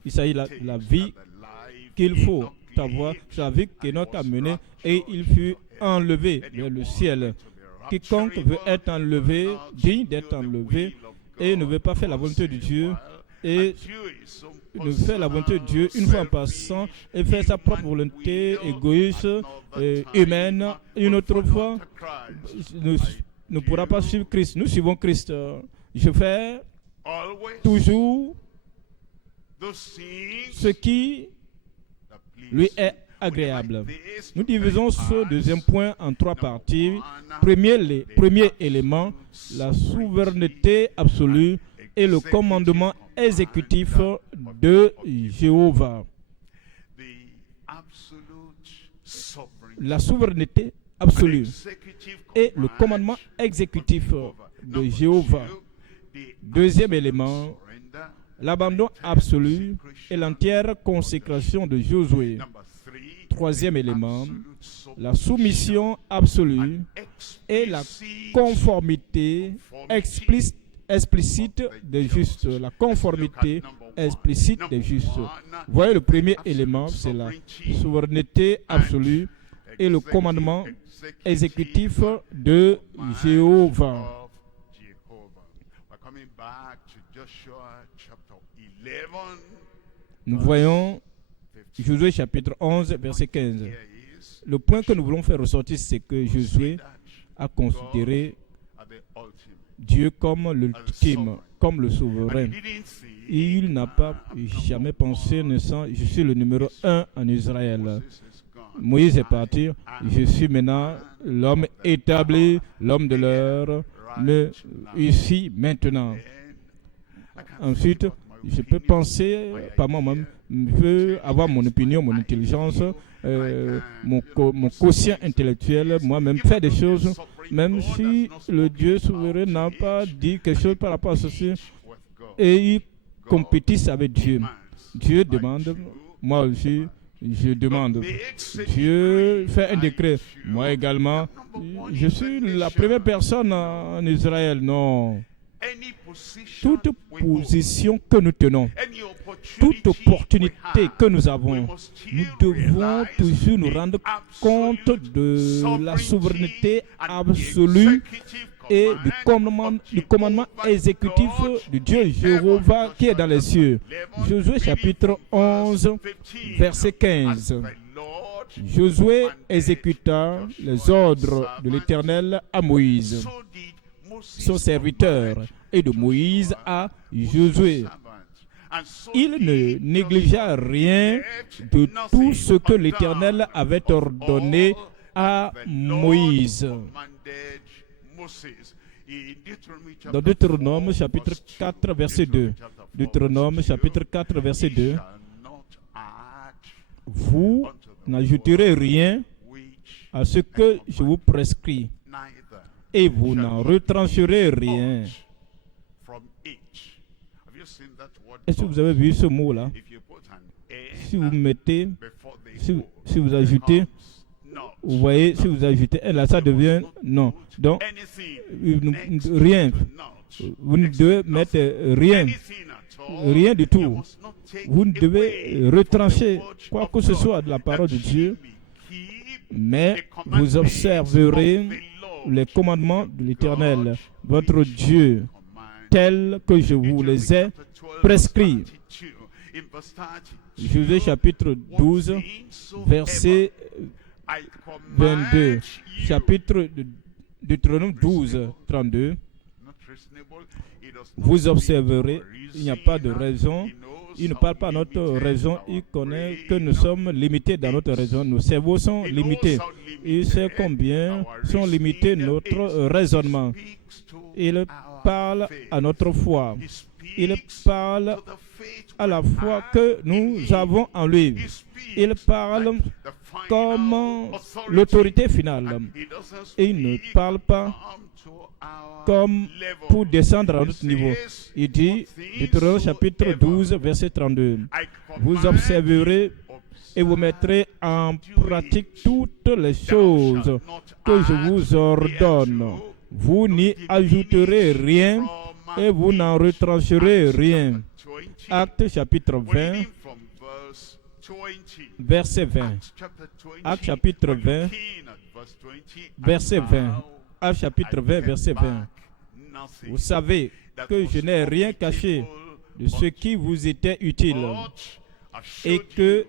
Il s'agit de la vie qu'il faut avoir, la vie qu'Enoch a menée, et il fut enlevé vers le ciel. Quiconque veut être enlevé, digne d'être enlevé, et ne veut pas faire la volonté de Dieu, et ne fait la volonté de Dieu une fois en passant et fait sa propre volonté égoïste, humaine, une autre fois ne pourra pas suivre Christ. Nous suivons Christ. Je fais toujours ce qui lui est agréable. Nous divisons ce deuxième point en trois parties. Premier élément, la souveraineté absolue et le commandement exécutif de Jéhovah. La souveraineté absolue et le commandement exécutif de Jéhovah. Deuxième élément, l'abandon absolu et l'entière consécration de Josué. Troisième élément, la soumission absolue et la conformité explicite des justes. La conformité explicite des justes. Vous voyez, le premier élément, c'est la souveraineté absolue et le commandement exécutif de Jéhovah. Nous voyons Josué chapitre 11, verset 15. Le point que nous voulons faire ressortir, c'est que Josué a considéré Dieu comme l'ultime, comme le souverain. Il n'a pas jamais pensé, je suis le numéro 1 en Israël. Moïse est parti, je suis maintenant l'homme établi, l'homme de l'heure, ici, maintenant. Ensuite, je peux penser par moi-même, je peux avoir mon opinion, mon intelligence, mon quotient intellectuel, moi-même faire des choses, même si le Dieu souverain n'a pas dit quelque chose par rapport à ceci, et ils compétissent avec Dieu. Dieu demande, moi aussi, je demande. Dieu fait un décret. Moi également, je suis la première personne en Israël. Non. Toute position que nous tenons, toute opportunité que nous avons, nous devons toujours nous rendre compte de la souveraineté absolue et du commandement exécutif de Dieu Jéhovah qui est dans les cieux. Josué chapitre 11, verset 15. Josué exécuta les ordres de l'Éternel à Moïse, son serviteur, et de Moïse à Josué. Il ne négligea rien de tout ce que l'Éternel avait ordonné à Moïse. Dans Deutéronome chapitre 4 verset 2. Deutéronome chapitre 4 verset 2. Vous n'ajouterez rien à ce que je vous prescris, et vous n'en retrancherez rien. Est-ce que vous avez vu ce mot-là? Si vous mettez, si vous ajoutez, vous voyez, si vous ajoutez, là, ça devient non. Donc, rien. Vous ne devez mettre rien. Rien du tout. Vous ne devez retrancher quoi que ce soit de la parole de Dieu, mais vous observerez les commandements de l'Éternel, votre Dieu, tels que je vous les ai prescrits. Josué chapitre 12, verset 22. Chapitre de Deutéronome 12, 32. Vous observerez, il n'y a pas de raison. Il ne parle pas à notre raison. Il connaît que nous sommes limités dans notre raison. Nos cerveaux sont limités. Il sait combien sont limités notre raisonnement. Il parle à notre foi. Il parle à la foi que nous avons en lui. Il parle comme l'autorité finale. Et il ne parle pas comme pour descendre à notre niveau. Il dit, Deutéronome chapitre 12, verset 32, vous observerez et vous mettrez en pratique toutes les choses que je vous ordonne. Vous n'y ajouterez rien et vous n'en retrancherez rien. Actes chapitre 20, verset 20. Actes chapitre 20, verset 20. Actes chapitre 20, verset 20. Vous savez que je n'ai rien caché de ce qui vous était utile et que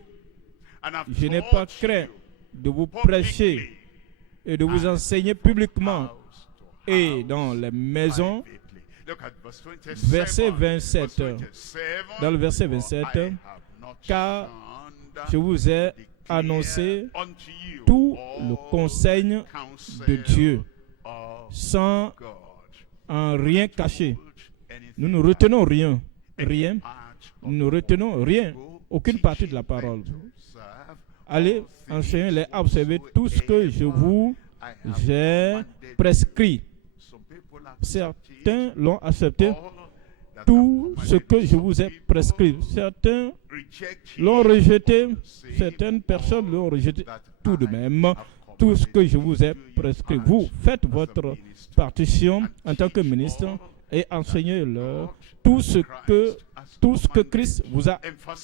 je n'ai pas craint de vous prêcher et de vous enseigner publiquement et dans les maisons. Verset 27. Dans le verset 27, car je vous ai annoncé tout le conseil de Dieu sans en rien cacher. Nous ne retenons rien. Nous ne retenons rien. Aucune partie de la parole. Allez, enseignez-les à observer tout ce que je vous ai prescrit. Certains l'ont accepté, tout ce que je vous ai prescrit. Certains l'ont rejeté, certaines personnes l'ont rejeté tout de même. Tout ce que je vous ai prescrit. Vous faites votre partition en tant que ministre et enseignez-leur tout ce que Christ vous a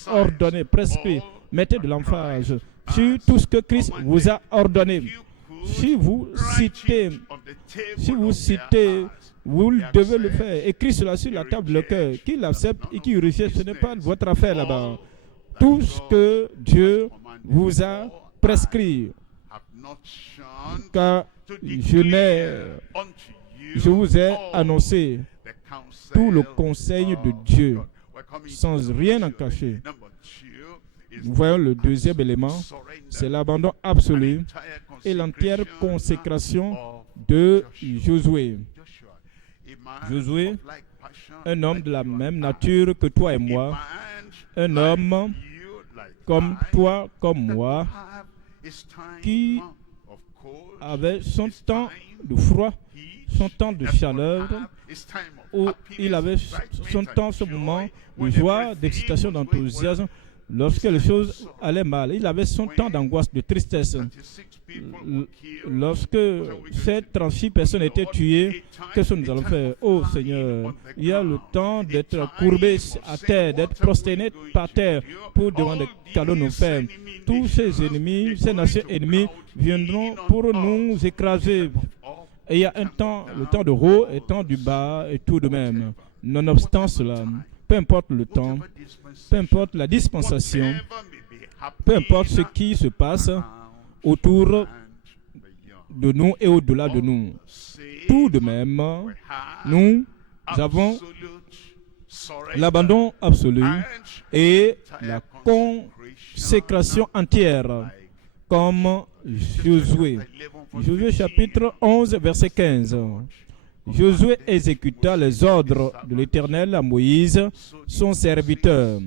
ordonné, prescrit. Mettez de l'emphase sur tout ce que Christ vous a ordonné. Si vous citez, vous devez le faire. Écrit cela sur la table de cœur. Qui l'accepte et qui rejette, ce n'est pas votre affaire là-bas. Tout ce que Dieu vous a prescrit. Car je vous ai annoncé tout le conseil de Dieu sans rien en cacher. Nous voyons le deuxième élément, c'est l'abandon absolu et l'entière consécration de Josué. Josué, un homme de la même nature que toi et moi, un homme comme toi, comme moi, qui avait son temps de froid, son temps de chaleur, où il avait son temps, ce moment de joie, d'excitation, d'enthousiasme, lorsque les choses allaient mal. Il avait son temps d'angoisse, de tristesse. Lorsque ces 36 personnes étaient tuées, qu'est-ce que nous allons faire? Oh Seigneur, il y a le temps d'être courbé à terre, d'être prosterné par terre pour demander qu'allons-nous faire. Tous ces ennemis, ces nations ennemies viendront pour nous écraser. Et il y a un temps, le temps de haut et le temps du bas et tout de même. Nonobstant cela, peu importe le temps, peu importe la dispensation, peu importe ce qui se passe autour de nous et au-delà de nous, tout de même, nous avons l'abandon absolu et la consécration entière, comme Josué. Josué chapitre 11, verset 15. Josué exécuta les ordres de l'Éternel à Moïse, son serviteur,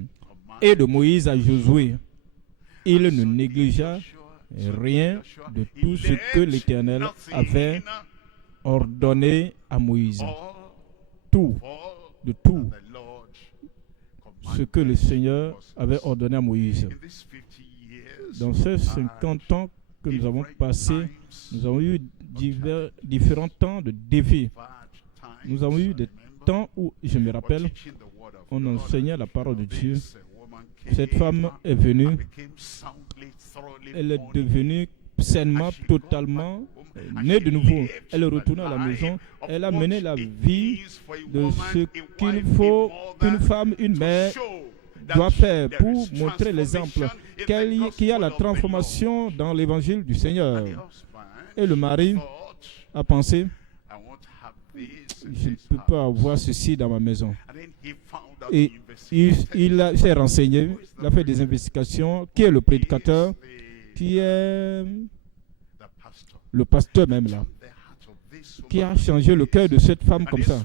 et de Moïse à Josué. Il ne négligea rien de tout ce que l'Éternel avait ordonné à Moïse. Tout, de tout ce que le Seigneur avait ordonné à Moïse. Dans ces 50 ans que nous avons passés, nous avons eu différents temps de défis. Nous avons eu des temps où, je me rappelle, on enseignait la parole de Dieu. Cette femme est venue, elle est devenue sainement, totalement née de nouveau. Elle est retournée à la maison, elle a mené la vie de ce qu'il faut qu'une femme, une mère doit faire pour montrer l'exemple qu'il y a la transformation dans l'évangile du Seigneur. Et le mari a pensé, je ne peux pas avoir ceci dans ma maison. Et il s'est renseigné, il a fait des investigations. Qui est le prédicateur? Qui est le pasteur même là? Qui a changé le cœur de cette femme comme ça?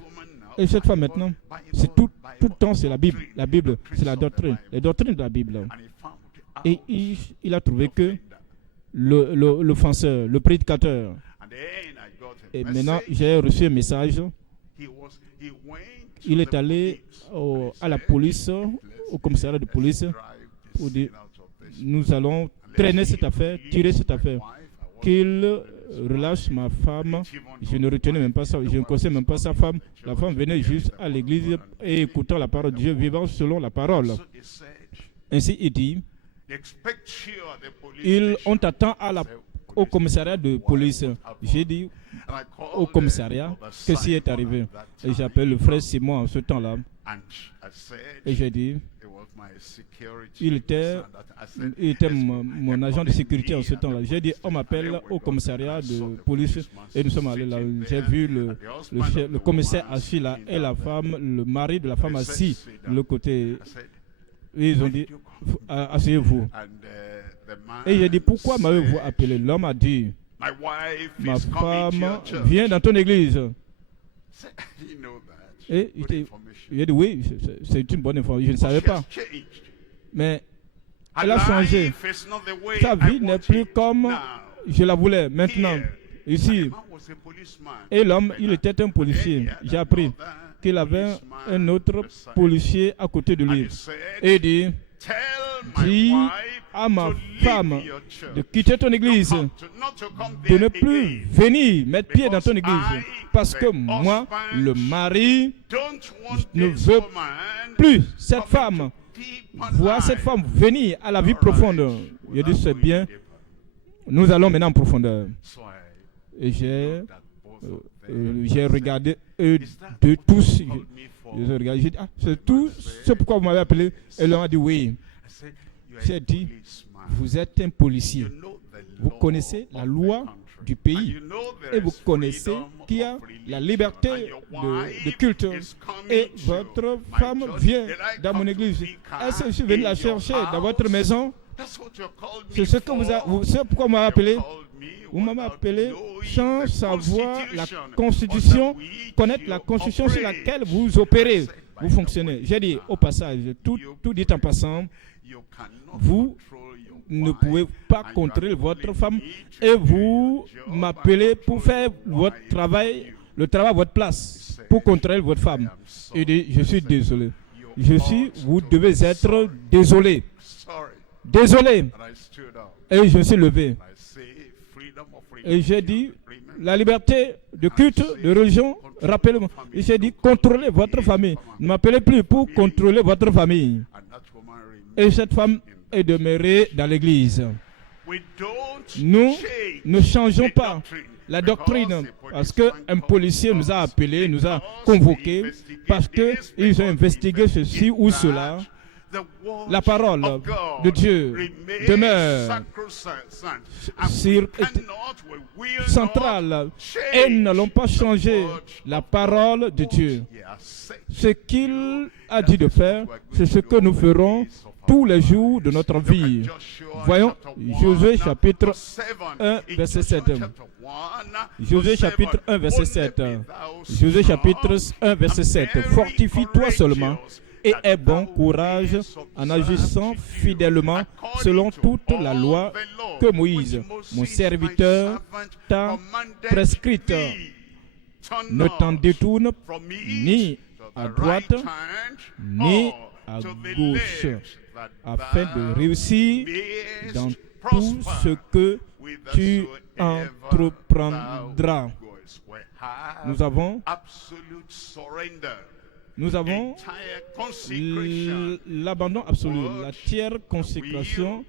Et cette femme maintenant, c'est tout le temps c'est la Bible. La Bible, c'est la doctrine. Les doctrines de la Bible. Et il a trouvé que l'offenseur, le prédicateur. Et maintenant, j'ai reçu un message. Il est allé à la police, au commissariat de police, pour dire, nous allons traîner cette affaire, tirer cette affaire. Qu'il relâche ma femme. Je ne retenais même pas ça, je ne connaissais même pas sa femme. La femme venait juste à l'église et écoutant la parole de Dieu, vivant selon la parole. Ainsi il dit, on t'attend au commissariat de police. J'ai dit au commissariat que s'y est arrivé. Et j'appelle le frère Simon en ce temps-là. Et j'ai dit, il était mon agent de sécurité en ce temps-là. J'ai dit, on m'appelle au commissariat de police et nous sommes allés là. J'ai vu le commissaire assis là et la femme, le mari de la femme assis de l'autre côté. Et ils ont dit, asseyez-vous. Et j'ai dit, pourquoi m'avez-vous appelé? L'homme a dit, ma femme vient dans ton église. Et il a dit, oui, c'est une bonne information. Je ne savais pas. Mais elle a changé. Sa vie n'est plus comme je la voulais maintenant. Ici. Et l'homme, il était un policier. J'ai appris qu'il avait un autre policier à côté de lui. Et il dit, dis à ma femme de quitter ton église, de ne plus venir mettre pied dans ton église. Parce que moi, le mari, ne veux plus cette femme, voir cette femme venir à la vie profonde. Il dit, c'est bien, nous allons maintenant en profondeur. Et j'ai regardé eux de tous. J'ai regardé, j'ai dit, c'est tout ce pourquoi vous m'avez appelé. Et l'on a dit oui. J'ai dit, vous êtes un policier. Vous connaissez la loi du pays. Et vous connaissez qu'il y a la liberté de culte. Et votre femme vient dans mon église. Est-ce que je suis venu la chercher dans votre maison? C'est ce pourquoi vous m'avez appelé. Vous m'avez appelé sans savoir la Constitution, connaître la Constitution sur laquelle vous opérez, vous fonctionnez. J'ai dit au passage, tout dit en passant, vous ne pouvez pas contrôler votre femme et vous m'appelez pour faire votre travail, le travail à votre place, pour contrôler votre femme. Il dit, je suis désolé. Vous devez être désolé. Désolé. Et je me suis levé. Et j'ai dit, la liberté de culte, de religion, rappelez-moi. Et j'ai dit, contrôlez votre famille. Ne m'appelez plus pour contrôler votre famille. Et cette femme est demeurée dans l'église. Nous ne changeons pas la doctrine parce qu'un policier nous a appelés, nous a convoqués, parce qu'ils ont investigué ceci ou cela. La parole de Dieu demeure centrale et nous n'allons pas changer la parole de Dieu. Ce qu'il a dit de faire, c'est ce que nous ferons tous les jours de notre vie. Voyons Josué chapitre 1 verset 7. Josué chapitre 1 verset 7. Josué chapitre 1 verset 7. Fortifie-toi seulement et aie bon courage en agissant fidèlement selon toute la loi que Moïse, mon serviteur, t'a prescrite. Ne t'en détourne ni à droite ni à gauche, afin de réussir dans tout ce que tu entreprendras. Nous avons l'abandon absolu, la tiers consécration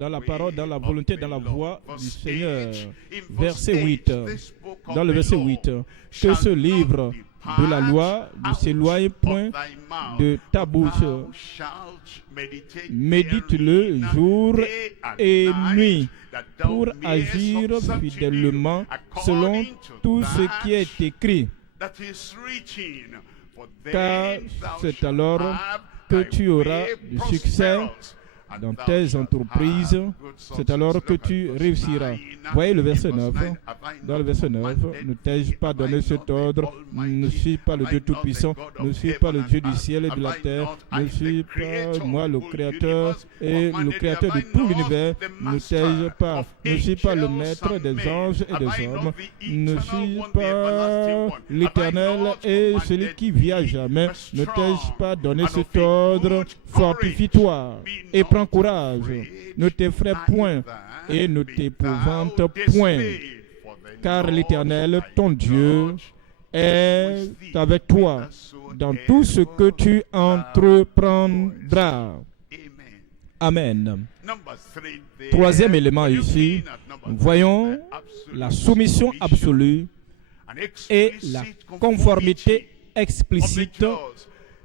dans la parole, dans la volonté, dans la voie du Seigneur. Verset 8. Dans le verset 8, que ce livre de la loi ne s'éloigne point de ta bouche. Médite-le jour et nuit pour agir fidèlement selon tout ce qui est écrit. Car c'est alors que tu auras du succès dans tes entreprises, c'est alors que tu réussiras. Voyez le verset 9. Dans le verset 9, ne t'ai-je pas donné cet ordre? Ne suis pas le Dieu Tout-Puissant, ne suis pas le Dieu du ciel et de la terre, ne suis pas moi le Créateur et le Créateur de tout l'univers, ne t'ai-je pas, ne suis pas le Maître des anges et des hommes, ne suis pas l'Éternel et celui qui vit à jamais, ne t'ai-je pas donné cet ordre? Fortifie-toi et prends courage, ne t'effraie point et ne t'épouvante point, car l'Éternel, ton Dieu, est avec toi dans tout ce que tu entreprendras. Amen. Troisième élément ici, voyons la soumission absolue et la conformité explicite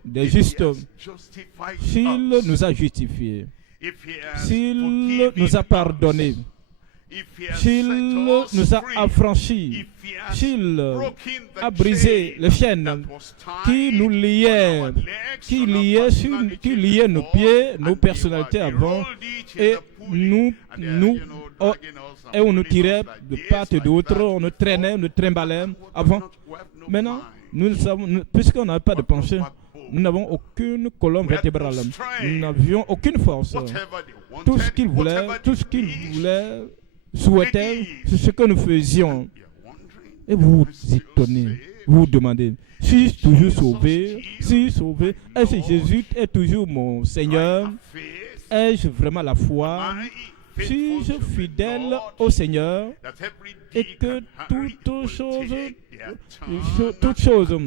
des justes. S'il nous a justifiés, s'il nous a pardonnés, s'il nous a affranchis, s'il a brisé les chaînes qui nous liaient, qui liaient nos pieds, nos personnalités avant, et on nous tirait de part et d'autre, on nous traînait, on nous trimballait avant. Maintenant, puisqu'on n'avait pas de pensée, nous n'avons aucune colonne vertébrale, nous n'avions aucune force. Tout ce qu'ils voulaient, souhaitaient, c'est ce que nous faisions. Et vous vous étonnez, vous vous demandez, suis-je toujours sauvé? Est-ce que Jésus est toujours mon Seigneur? Ai-je vraiment la foi? Suis-je fidèle au Seigneur? Et que toute chose,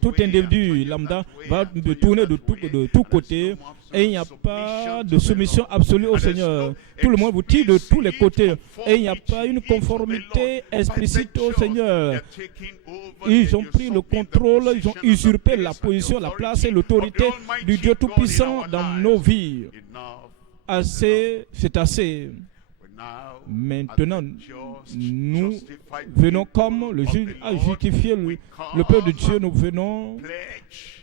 tout individu lambda va me tourner de tous côtés et il n'y a pas de soumission absolue au Seigneur. Tout le monde vous tire de tous les côtés et il n'y a pas une conformité explicite au Seigneur. Ils ont pris le contrôle, ils ont usurpé la position, la place et l'autorité du Dieu Tout-Puissant dans nos vies. Assez, c'est assez. Maintenant, nous venons comme le juge a justifié le peuple de Dieu, nous venons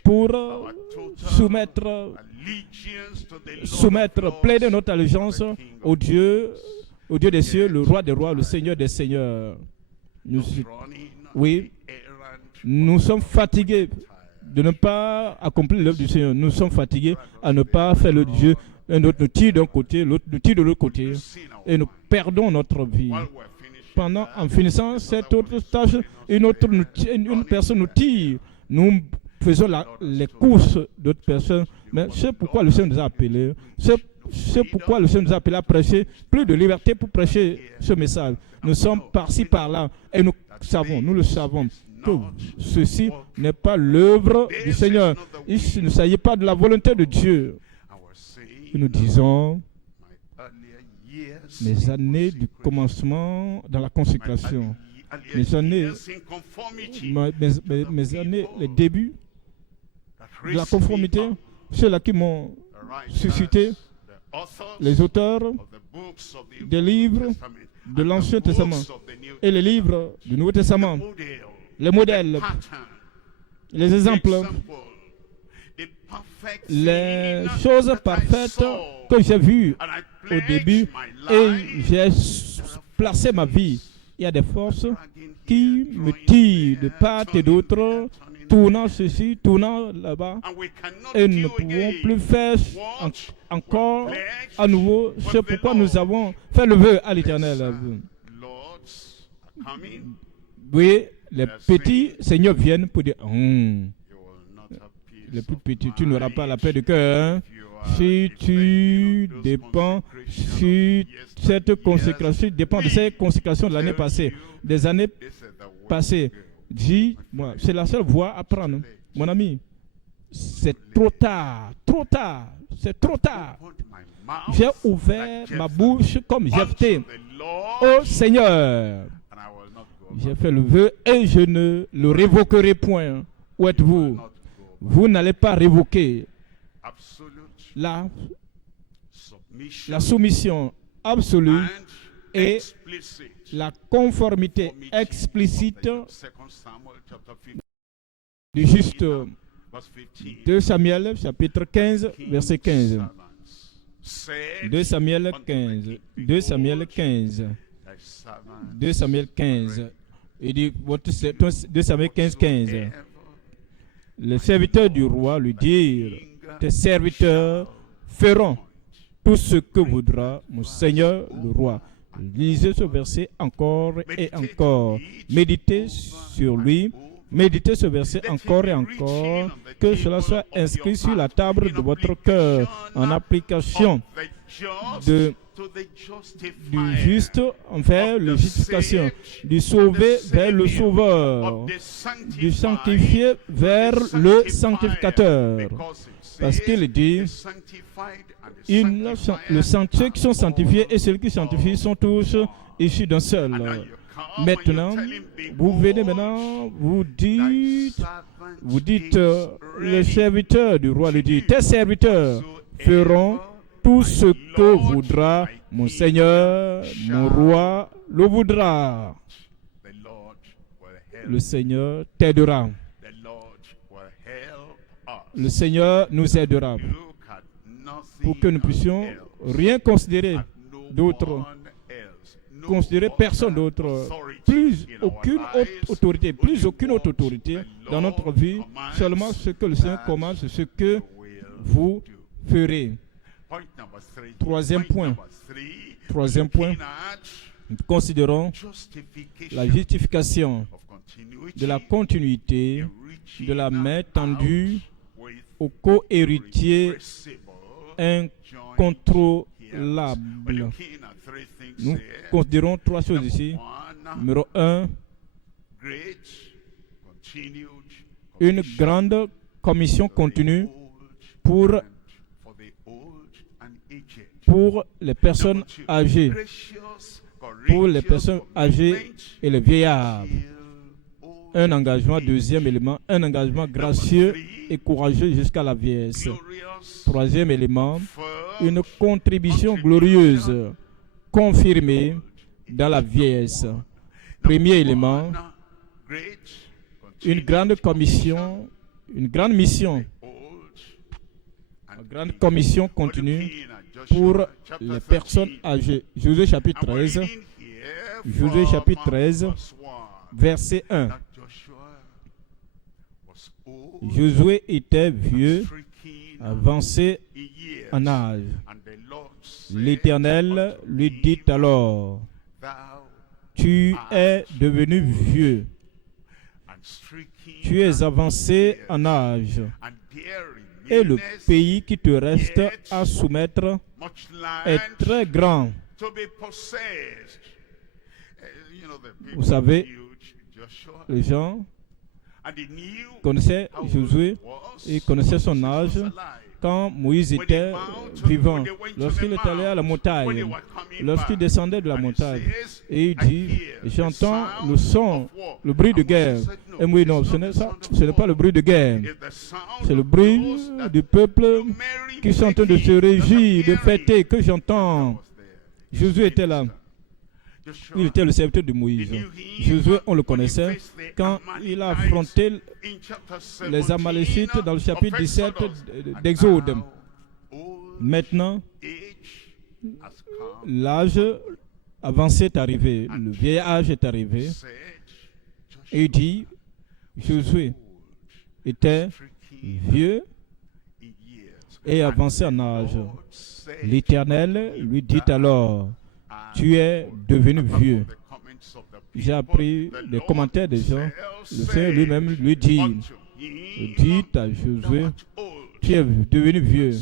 pour plaider notre allégeance au Dieu des cieux, le roi des rois, le Seigneur des seigneurs. Nous sommes fatigués de ne pas accomplir l'œuvre du Seigneur. Nous sommes fatigués à ne pas faire le Dieu. Un autre nous tire d'un côté, l'autre nous tire de l'autre côté. Et nous perdons notre vie. En finissant cette autre tâche, une personne nous tire. Nous faisons les courses d'autres personnes. Mais c'est pourquoi le Seigneur nous a appelés. C'est pourquoi le Seigneur nous a appelés à prêcher. Plus de liberté pour prêcher ce message. Nous sommes par-ci, par-là. Et nous le savons, que ceci n'est pas l'œuvre du Seigneur. Il ne s'agit pas de la volonté de Dieu. Et nous disons, mes années du commencement dans la consécration, mes années, les débuts de la conformité, ceux-là qui m'ont suscité, les auteurs des livres de l'Ancien Testament et les livres du Nouveau Testament, les modèles, les exemples, les choses parfaites que j'ai vues au début et j'ai placé ma vie. Il y a des forces qui me tirent de part et d'autre, tournant ceci, tournant là-bas, et nous ne pouvons plus faire encore à nouveau ce pourquoi nous avons fait le vœu à l'Éternel. Oui, les petits seigneurs viennent pour dire les plus petits, tu n'auras pas la paix de cœur. Si tu dépends, si cette consécration dépend de cette consécration de l'année passée, des années passées, dis-moi, c'est la seule voie à prendre. Mon ami, c'est trop tard, c'est trop tard. J'ai ouvert ma bouche comme Jephthé au Seigneur. J'ai fait le vœu et je ne le révoquerai point. Où êtes-vous? Vous n'allez pas révoquer la soumission absolue et la conformité explicite du juste. 2 Samuel chapitre 15 verset 15. 2 Samuel 15. 2 Samuel 15. 2 Samuel 15. Il dit 2 Samuel 15, 15. Les serviteurs du roi lui dirent: tes serviteurs feront tout ce que voudra mon Seigneur le roi. Lisez ce verset encore et encore. Méditez sur lui. Méditez ce verset encore et encore. Que cela soit inscrit sur la table de votre cœur en application du juste envers la justification, du sauvé vers le sauveur, du sanctifié vers le sanctificateur. Parce qu'il dit, ceux qui sont sanctifiés et ceux qui sanctifient sont tous issus d'un seul. Maintenant, vous venez maintenant, vous dites, le serviteur du roi lui dit, tes serviteurs feront tout ce que voudra mon Seigneur, mon roi le voudra. Le Seigneur t'aidera. Le Seigneur nous aidera pour que nous puissions rien considérer d'autre, considérer personne d'autre, plus aucune autre autorité dans notre vie, seulement ce que le Seigneur commande, c'est ce que vous ferez. Troisième point, nous considérons la justification de la continuité de la main tendue au co-héritier incontrôlable. Nous considérons trois choses ici. Numéro 1, une grande commission continue pour les personnes âgées, et les vieillards. Un engagement, deuxième élément, un engagement gracieux et courageux jusqu'à la vieillesse. Troisième élément, une contribution glorieuse, confirmée dans la vieillesse. Premier élément, une grande commission, une grande mission, une grande commission continue pour les personnes âgées. Josué chapitre 13, Josué chapitre 13, verset 1. Josué était vieux, avancé en âge. L'Éternel lui dit alors, tu es devenu vieux, tu es avancé en âge, et le pays qui te reste à soumettre est très grand. Vous savez, les gens connaissaient Josué et connaissaient son âge quand Moïse était vivant, lorsqu'il est allé à la montagne, lorsqu'il descendait de la montagne. Et il dit, j'entends le son, le bruit de guerre. Et Moïse, non, ce n'est pas le bruit de guerre. C'est le bruit du peuple qui sont en train de se réjouir, de fêter, que j'entends. Josué était là. Il était le serviteur de Moïse. Josué, on le connaissait quand il a affronté les Amalécites dans le chapitre 17 d'Exode. Maintenant, l'âge avancé est arrivé, le vieil âge est arrivé. Et il dit, Josué était vieux et avancé en âge. L'Éternel lui dit alors, tu es devenu vieux. J'ai appris des commentaires des gens. Le Seigneur lui-même lui dit à Josué, tu es devenu vieux,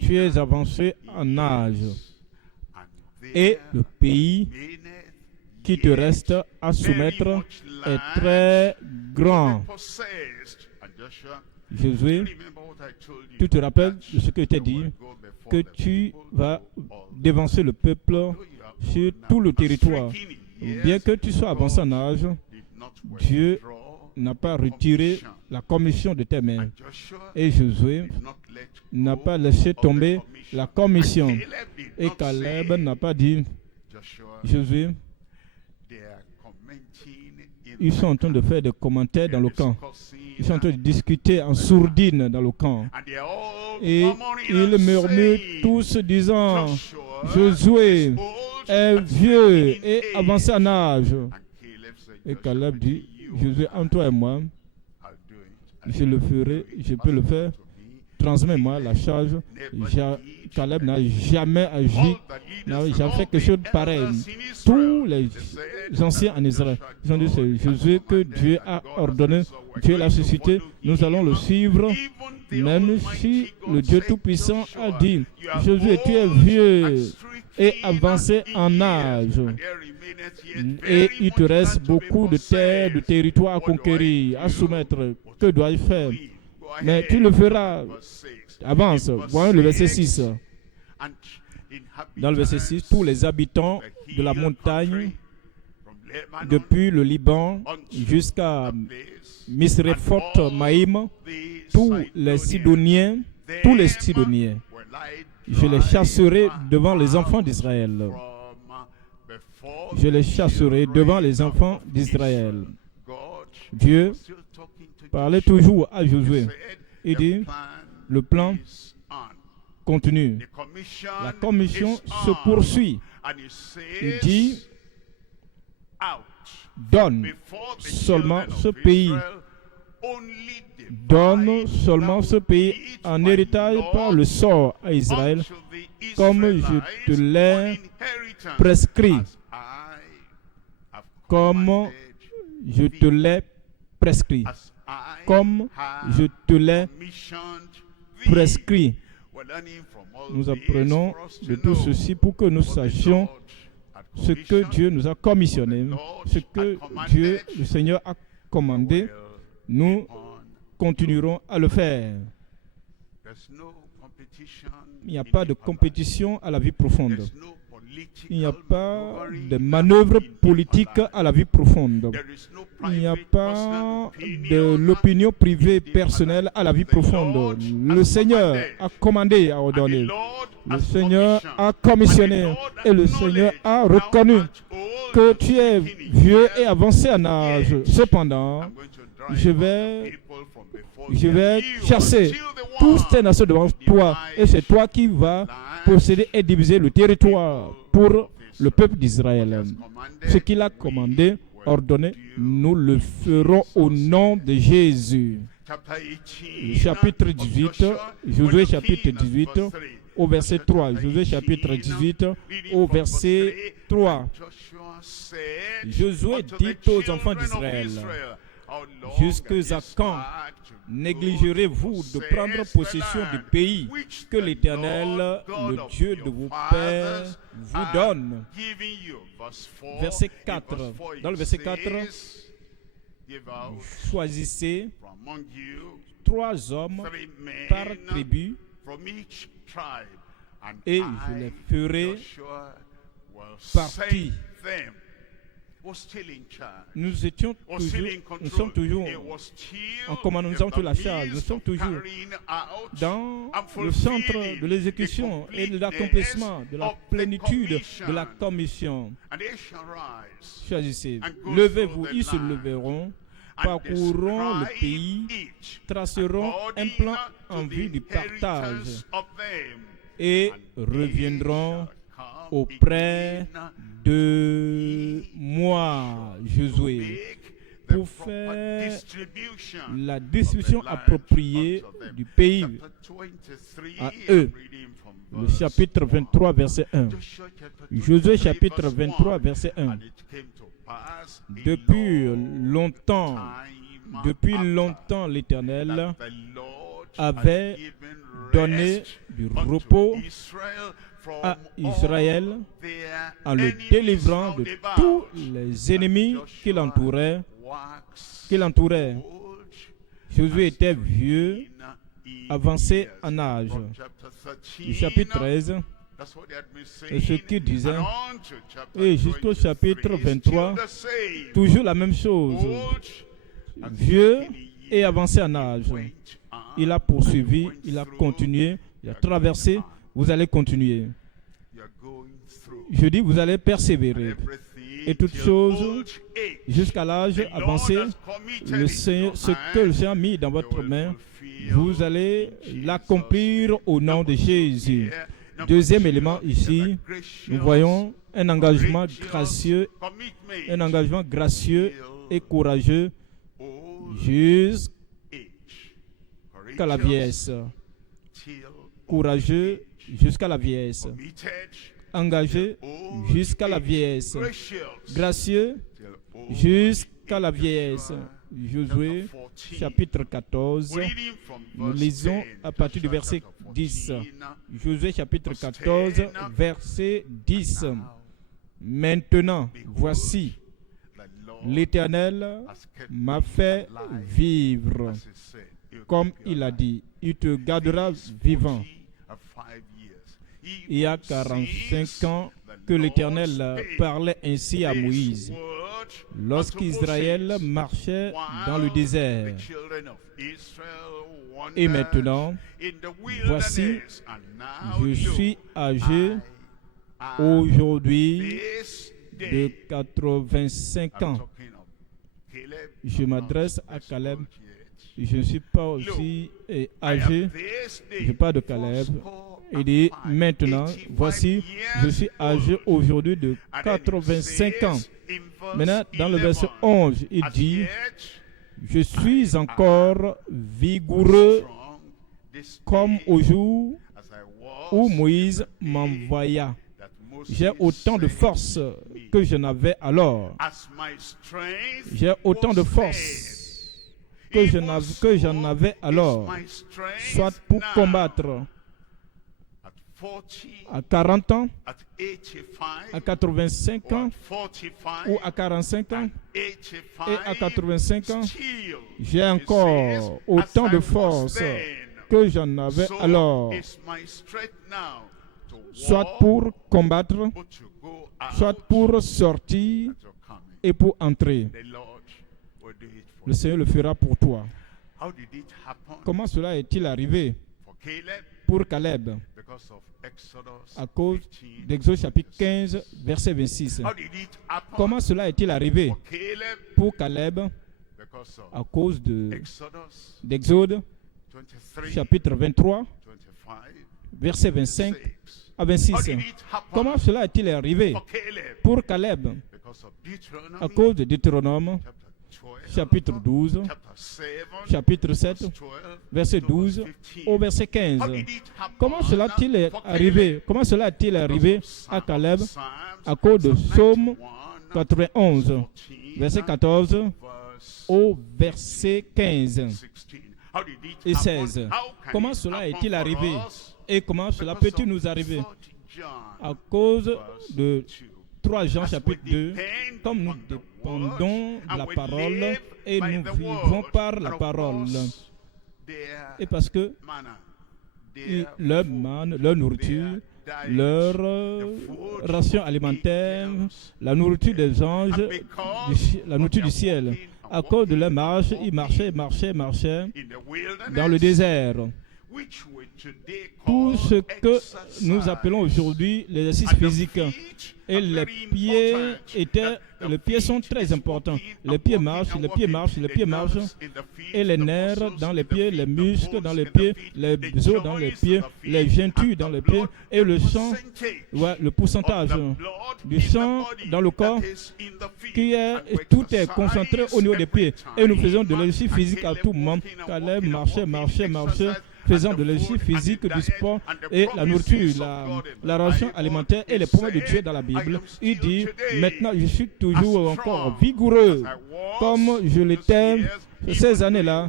tu es avancé en âge, et le pays qui te reste à soumettre est très grand. Josué, tu te rappelles de ce que je t'ai dit, que tu vas dévancer le peuple sur tout le territoire. Bien que tu sois avancé en âge, Dieu n'a pas retiré la commission de tes mains. Et Josué n'a pas laissé tomber la commission. Et Caleb n'a pas dit, Josué, ils sont en train de faire des commentaires dans le camp. Ils sont en train de discuter en sourdine dans le camp. Et ils murmurent tous disant, Josué est vieux et avancé en âge. Et Caleb dit, Josué, entre toi et moi, je le ferai, je peux le faire. Transmets-moi la charge. Caleb n'a jamais agi, n'a jamais fait quelque chose de pareil. Tous les anciens en Israël, ils ont dit, c'est Josué que Dieu a ordonné, Dieu l'a suscité, nous allons le suivre. Même si le Dieu Tout-Puissant a dit, Josué, tu es vieux et avancé en âge. Et il te reste beaucoup de terre, de territoire à conquérir, à soumettre. Que dois-je faire? Mais tu le feras. Avance. Voyons le verset 6. Dans le verset 6, tous les habitants de la montagne, depuis le Liban jusqu'à Misrephoth Maïm, tous les Sidoniens, je les chasserai devant les enfants d'Israël. Je les chasserai devant les enfants d'Israël. Dieu parlait toujours à Josué. Il dit, le plan continue. La commission se poursuit. Il dit, donne seulement ce pays. Donne seulement ce pays en héritage par le sort à Israël, comme je te l'ai prescrit. Comme je te l'ai prescrit. Comme je te l'ai prescrit. Nous apprenons de tout ceci pour que nous sachions ce que Dieu nous a commissionné, ce que Dieu, le Seigneur, a commandé. Nous continuerons à le faire. Il n'y a pas de compétition à la vie profonde. Il n'y a pas de manœuvre politique à la vie profonde. Il n'y a pas de l'opinion privée personnelle à la vie profonde. Le Seigneur a commandé, a ordonné. Le Seigneur a commissionné. Et le Seigneur a reconnu que tu es vieux et avancé en âge. Cependant, je vais chasser toutes tes nations devant toi. Et c'est toi qui vas posséder et diviser le territoire pour le peuple d'Israël. Ce qu'il a commandé, ordonné, nous le ferons au nom de Jésus. Chapitre 18, Josué chapitre 18, au verset 3. Josué chapitre 18, au verset 3. Josué dit aux enfants d'Israël, jusqu'à quand négligerez-vous de prendre possession du pays que l'Éternel, le Dieu de vos pères, vous donne? Verset 4. Dans le verset 4, choisissez 3 hommes par tribu et je les ferai partie. Nous sommes toujours en commandant, nous sommes toujours la charge, nous sommes toujours dans le centre de l'exécution et de l'accomplissement, de la plénitude de la commission. Choisissez, levez-vous, ils se leveront, parcourront le pays, traceront un plan en vue du partage et reviendront auprès de moi, Josué, pour faire la distribution appropriée du pays à eux. Le chapitre 23, verset 1. Josué chapitre 23, verset 1. Depuis longtemps, l'Éternel avait donné du repos à Israël en le délivrant de tous les ennemis qui l'entouraient. Josué était vieux, avancé en âge. Du chapitre 13, Et ce qu'il disait, et jusqu'au chapitre 23, toujours la même chose. Vieux et avancé en âge. Il a poursuivi, il a continué, il a traversé. Vous allez continuer. Je dis, vous allez persévérer. Et toutes choses, jusqu'à l'âge avancé, ce que le Seigneur a mis dans votre main, vous allez l'accomplir au nom de Jésus. Deuxième élément ici, nous voyons un engagement gracieux et courageux jusqu'à la vieillesse. Courageux jusqu'à la vieillesse. Engagé jusqu'à la vieillesse. Gracieux jusqu'à la vieillesse. Josué chapitre 14. Nous lisons à partir du verset 10. Josué chapitre 14, verset 10. Maintenant, voici, l'Éternel m'a fait vivre. Comme il a dit, il te gardera vivant. Il y a 45 ans que l'Éternel parlait ainsi à Moïse, lorsqu'Israël marchait dans le désert. Et maintenant, voici, je suis âgé aujourd'hui de 85 ans. Je m'adresse à Caleb. Je ne suis pas aussi âgé. Je parle de Caleb. Il dit, maintenant, voici, je suis âgé aujourd'hui de 85 ans. Maintenant, dans le verset 11, il dit, je suis encore vigoureux comme au jour où Moïse m'envoya. J'ai autant de force que je n'avais alors. J'ai autant de force que j'en avais alors, soit pour combattre à 40 ans, à 85 ans ou à 45 ans et à 85 ans, j'ai encore autant de force que j'en avais alors, soit pour combattre, soit pour sortir et pour entrer. Le Seigneur le fera pour toi. Comment cela est-il arrivé pour Caleb? À cause d'Exode chapitre 15, verset 26. Comment cela est-il arrivé pour Caleb? À cause d'Exode chapitre 23, verset 25 à 26. Comment cela est-il arrivé pour Caleb? À cause de Deutéronome chapitre 12, chapitre 7, verset 12 au verset 15. Comment cela est-il arrivé? Comment cela est-il arrivé à Caleb? À cause de Psaume 91, verset 14 au verset 15 et 16. Comment cela est-il arrivé? Et comment cela peut-il nous arriver? À cause de 3 Jean chapitre 2, comme nous dépendons de la parole et nous vivons par la parole. Et parce que leur manne, leur nourriture, leur ration alimentaire, la nourriture des anges, la nourriture du ciel. À cause de leur marche, ils marchaient dans le désert. Tout ce que nous appelons aujourd'hui l'exercice physique. Et les pieds sont très importants. Les pieds marchent. Et les nerfs dans les pieds, les muscles dans les pieds, les os dans les pieds, les jointures dans les pieds. Et le sang, le pourcentage du sang dans le corps, tout est concentré au niveau des pieds. Et nous faisons de l'exercice physique à tout moment. Caleb marchait, faisant de l'exercice physique, du sport et la nourriture, la ration alimentaire et les promesses de Dieu dans la Bible. Il dit, maintenant je suis toujours encore vigoureux comme je l'étais ces années-là,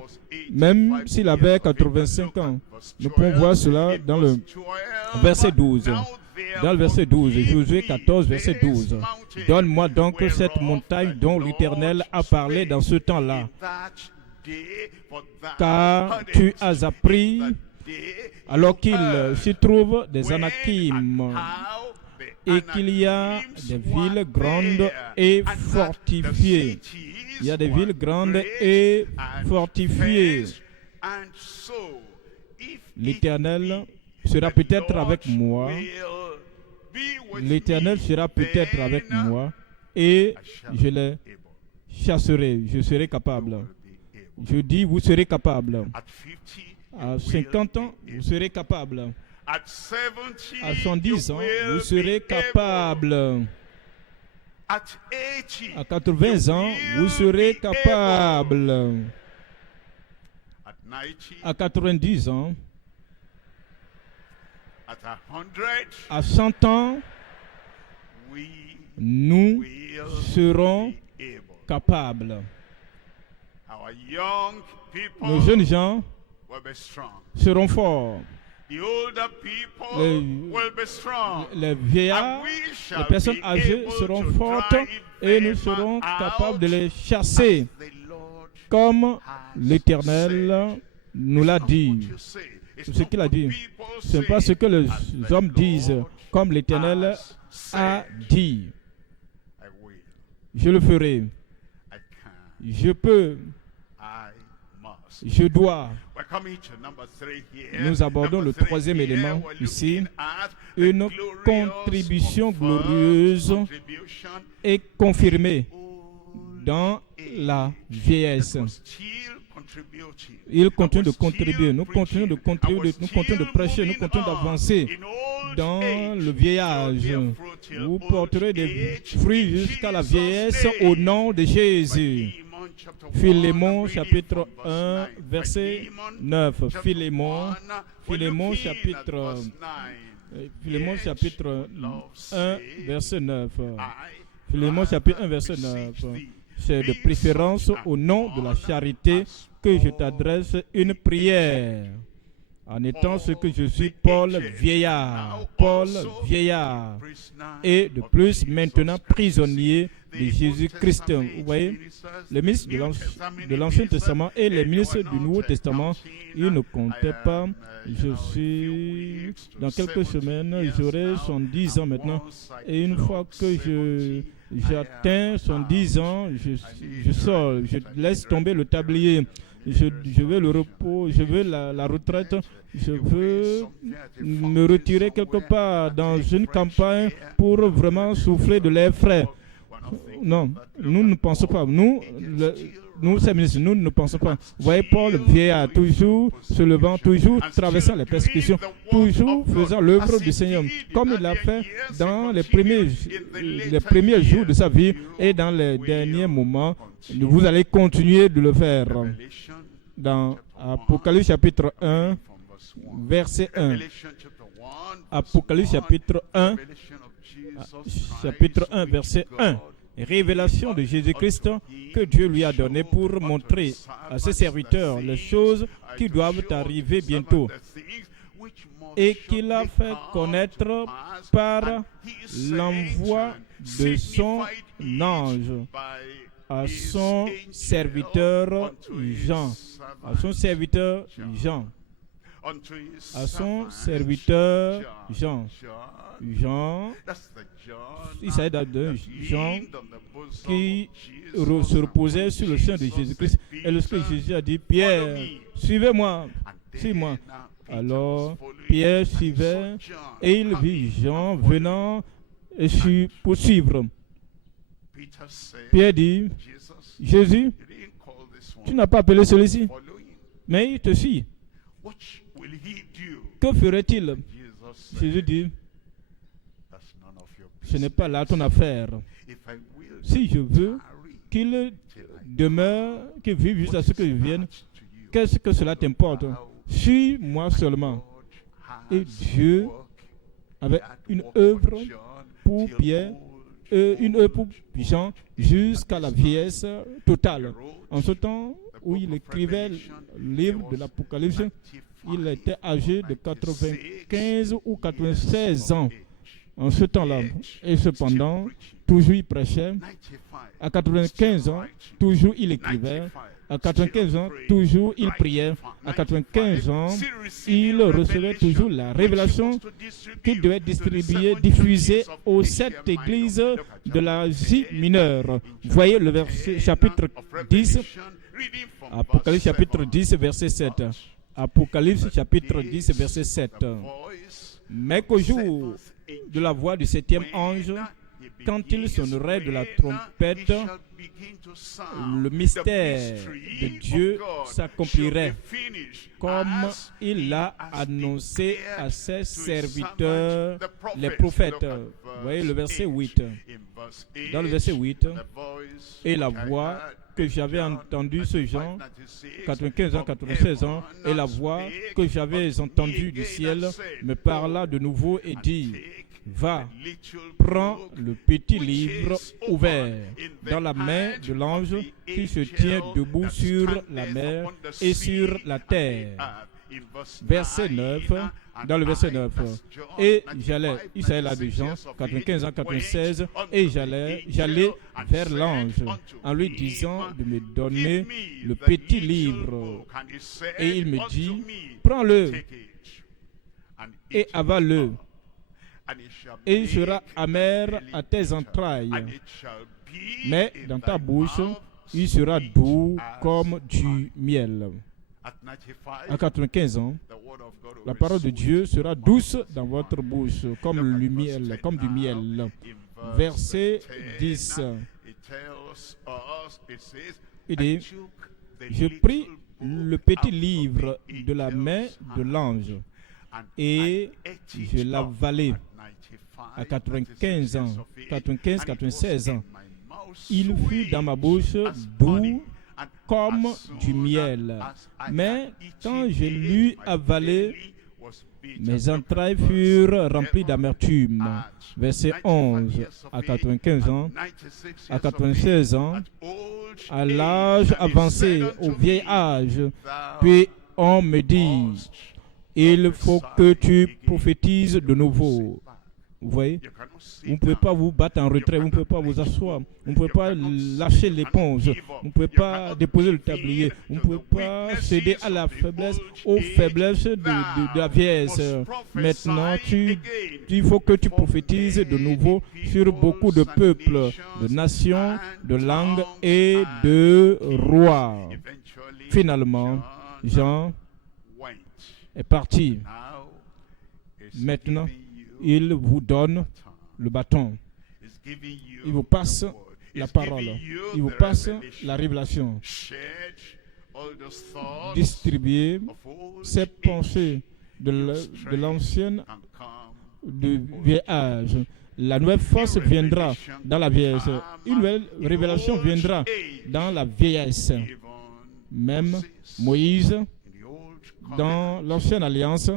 même s'il avait 85 ans. Nous pouvons voir cela dans le verset 12. Dans le verset 12, Josué 14, verset 12. Donne-moi donc cette montagne dont l'Éternel a parlé dans ce temps-là. Car tu as appris alors qu'il s'y trouve des Anakim et qu'il y a des villes grandes et fortifiées. Il y a des villes grandes et fortifiées. L'Éternel sera peut-être avec moi. L'Éternel sera peut-être avec moi et je les chasserai. Je serai capable. Je dis, vous serez capable. À 50 ans, vous serez capable. À 110 ans, vous serez capable. À 80 ans, vous serez capable. À 90 ans, à 100 ans, nous serons capables. Nos jeunes gens seront forts. Les vieillards, les personnes âgées seront fortes et nous serons capables de les chasser comme l'Éternel nous l'a dit. C'est ce qu'il a dit. Ce n'est pas ce que les hommes disent, comme l'Éternel a dit. Je le ferai. Je peux. Je dois. Nous abordons le troisième élément ici. Une contribution glorieuse est confirmée dans la vieillesse. Il continue de contribuer. Nous continuons de contribuer. Nous continuons de prêcher. Nous continuons d'avancer dans le vieillage. Vous porterez des fruits jusqu'à la vieillesse au nom de Jésus. Philémon chapitre 1 verset 9. Philémon chapitre 1 verset 9. Philémon chapitre 1 verset 9. C'est de préférence au nom de la charité que je t'adresse une prière. En étant ce que je suis, Paul vieillard, et de plus maintenant prisonnier de Jésus-Christ. Vous voyez, les ministres de l'Ancien Testament et les ministres du Nouveau Testament, ils ne comptaient pas. Je suis, dans quelques semaines, j'aurai 110 ans maintenant, et une fois que j'atteins 110 ans, je sors, je laisse tomber le tablier. Je veux le repos, je veux la retraite, je veux me retirer quelque part dans une campagne pour vraiment souffler de l'air frais. Non, nous ne pensons pas. Nous, ces ministres, nous ne pensons pas. Vous voyez, Paul vieillard, toujours se levant, toujours traversant les persécutions, toujours faisant l'œuvre du Seigneur, comme il l'a fait dans les premiers jours de sa vie et dans les derniers moments. Vous allez continuer de le faire. Dans Apocalypse chapitre 1, verset 1. Apocalypse chapitre 1, verset 1. Révélation de Jésus-Christ que Dieu lui a donnée pour montrer à ses serviteurs les choses qui doivent arriver bientôt et qu'il a fait connaître par l'envoi de son ange à son serviteur Jean. À son serviteur Jean. À son serviteur Jean. Jean, il s'agit de Jean qui se reposait sur le sein de Jésus-Christ. Et lorsque Jésus a dit, Pierre, suivez-moi, suis-moi. Alors, Pierre suivait et il vit Jean venant pour suivre. Pierre dit, Jésus, tu n'as pas appelé celui-ci, mais il te suit. Que ferait-il? Jésus dit, ce n'est pas là ton affaire. Si je veux qu'il demeure, qu'il vive jusqu'à ce que je vienne, qu'est-ce que cela t'importe? Suis-moi seulement. Et Dieu avait une œuvre pour Pierre, une œuvre pour Jean jusqu'à la vieillesse totale. En ce temps où il écrivait le livre de l'Apocalypse, il était âgé de 95 ou 96 ans. En ce temps-là, et cependant, toujours il prêchait. À 95 ans, toujours il écrivait. À 95 ans, toujours, il priait. À 95 ans, il recevait toujours la révélation qu'il devait distribuer, diffuser aux 7 églises de l'Asie mineure. Voyez le verset, chapitre 10, Apocalypse chapitre 10, verset 7. Apocalypse chapitre 10, verset 7. Mais qu'au jour de la voix du 7e ange, quand il sonnerait de la trompette, le mystère de Dieu s'accomplirait comme il l'a annoncé à ses serviteurs, les prophètes. Vous voyez le verset 8. Dans le verset 8, et la voix que j'avais entendue ce Jean, 95 ans, 96 ans, et la voix que j'avais entendue du ciel me parla de nouveau et dit: va, prends le petit livre ouvert dans la main de l'ange qui se tient debout sur la mer et sur la terre. Verset 9, dans le verset 9. Et j'allais, il s'agit là de Jean, 95 ans, 96, et j'allais vers l'ange en lui disant de me donner le petit livre. Et il me dit: prends-le et avale-le. Et il sera amer à tes entrailles, mais dans ta bouche, il sera doux comme du miel. À 95 ans, la parole de Dieu sera douce dans votre bouche, comme le miel, comme du miel. Verset 10. Il dit: je pris le petit livre de la main de l'ange et je l'avalai. À 95 ans, 95, 96 ans, il fut dans ma bouche doux comme du miel. Mais quand je l'eus avalé, mes entrailles furent remplies d'amertume. Verset 11. À 95 ans, à 96 ans, à l'âge avancé, au vieil âge, puis on me dit: il faut que tu prophétises de nouveau. Vous voyez, vous ne pouvez pas vous battre en retrait, vous ne pouvez pas vous asseoir, vous ne pouvez pas lâcher l'éponge, vous ne pouvez pas déposer le tablier, vous ne pouvez pas céder à la faiblesse, aux faiblesses de la vieillesse. Maintenant, il faut que tu prophétises de nouveau sur beaucoup de peuples, de nations, de langues et de rois. Finalement, Jean est parti. Maintenant, il vous donne le bâton. Il vous passe la parole. Il vous passe la révélation. Distribuez ces pensées de l'ancienne, du vieil âge. La nouvelle force viendra dans la vieillesse. Une nouvelle révélation viendra dans la vieillesse. Même Moïse, dans l'ancienne alliance,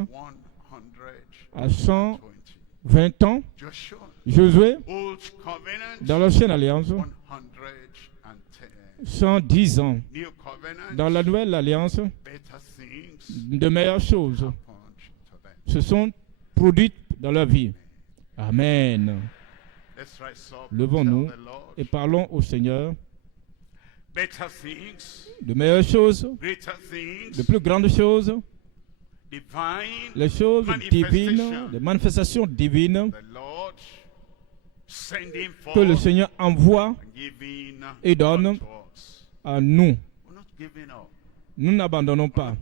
à 120 ans, Josué, dans l'ancienne alliance, 110 ans. Dans la nouvelle alliance, de meilleures choses se sont produites dans leur vie. Amen. Levons-nous et parlons au Seigneur de meilleures choses, de plus grandes choses, les choses divines, les manifestations divines que le Seigneur envoie et donne à nous. Nous n'abandonnons pas.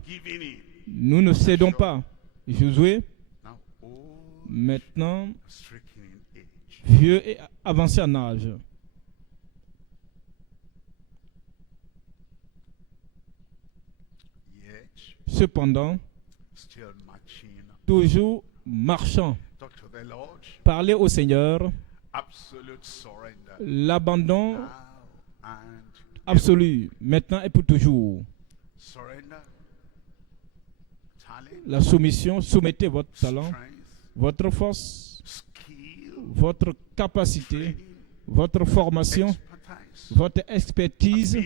Nous ne cédons pas. Josué, maintenant, vieux et avancé en âge. Cependant, toujours marchant, parler au Seigneur, l'abandon absolu, maintenant et pour toujours. La soumission, soumettez votre talent, votre force, votre capacité, votre formation, votre expertise,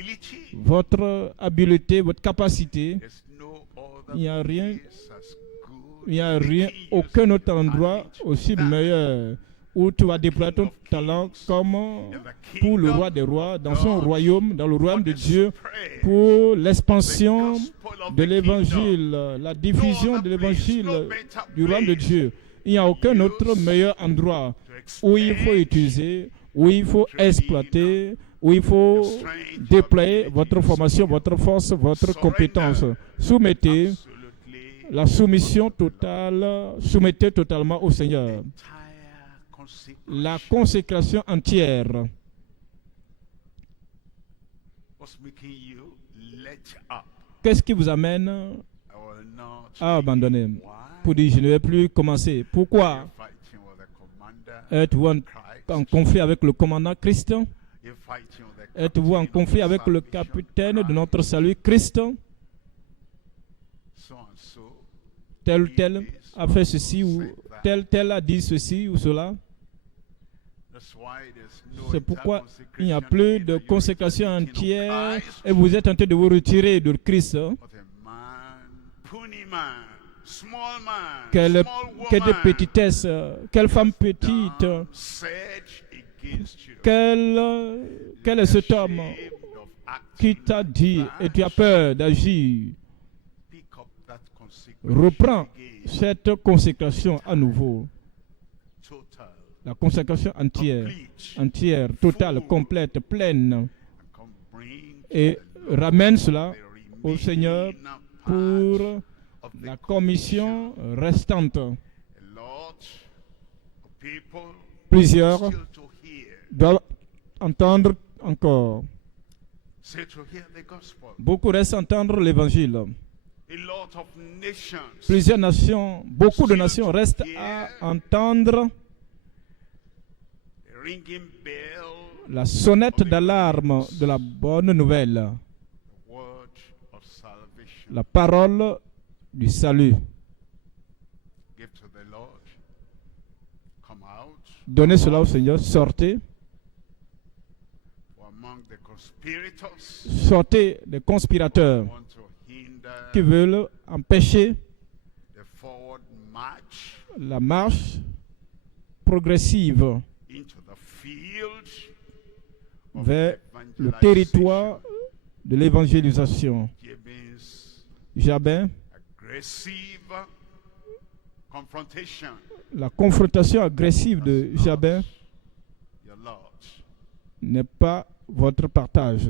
votre habileté, votre capacité. Il n'y a rien, aucun autre endroit aussi meilleur où tu vas déployer ton talent comme pour le roi des rois, dans son royaume, dans le royaume de Dieu, pour l'expansion de l'évangile, la diffusion de l'évangile du royaume de Dieu. Il n'y a aucun autre meilleur endroit où il faut utiliser, où il faut exploiter, où il faut déployer votre formation, votre force, votre compétence. Soumettez la soumission totale, soumettez totalement au Seigneur. La consécration entière. Qu'est-ce qui vous amène à abandonner? Pour dire, je ne vais plus commencer. Pourquoi? Êtes-vous en conflit avec le commandant Christ? Êtes-vous en conflit avec le capitaine de notre salut, Christ? Tel ou tel a fait ceci ou tel a dit ceci ou cela. C'est pourquoi il n'y a plus de consécration entière et vous êtes en train de vous retirer de Christ. Quelle petitesse, quelle femme petite, quel est cet homme qui t'a dit et tu as peur d'agir? Reprends cette consécration à nouveau. La consécration entière, totale, complète, pleine. Et ramène cela au Seigneur pour la commission restante. Plusieurs doivent entendre encore. Beaucoup restent entendre l'évangile. Plusieurs nations, beaucoup de nations restent à entendre la sonnette d'alarme de la bonne nouvelle, la parole du salut. Donnez cela au Seigneur, sortez. Sortez des conspirateurs qui veulent empêcher la marche progressive vers le territoire de l'évangélisation. Jabin, la confrontation agressive de Jabin n'est pas votre partage.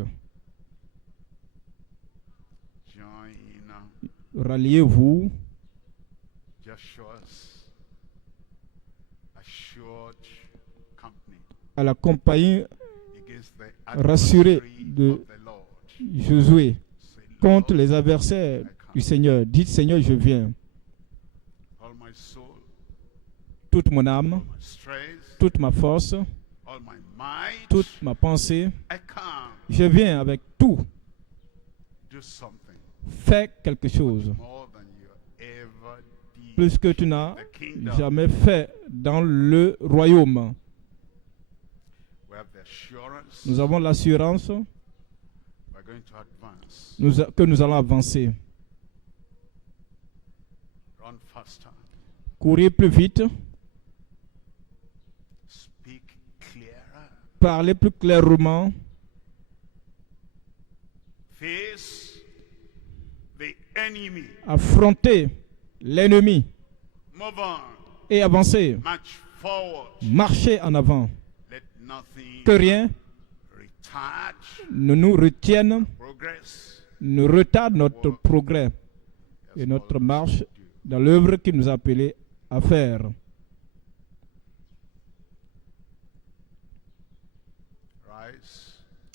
Ralliez-vous à la compagnie rassurée de Josué contre les adversaires du Seigneur. Dites, Seigneur, je viens. Toute mon âme, toute ma force, toute ma pensée, je viens avec tout. Fais quelque chose. Plus que tu n'as jamais fait dans le royaume. Nous avons l'assurance que nous allons avancer. Courir plus vite. Parler plus clairement. Affronter l'ennemi et avancer. Marcher en avant. Que rien ne nous retienne, ne retarde notre progrès et notre marche dans l'œuvre qu'il nous a appelés à faire.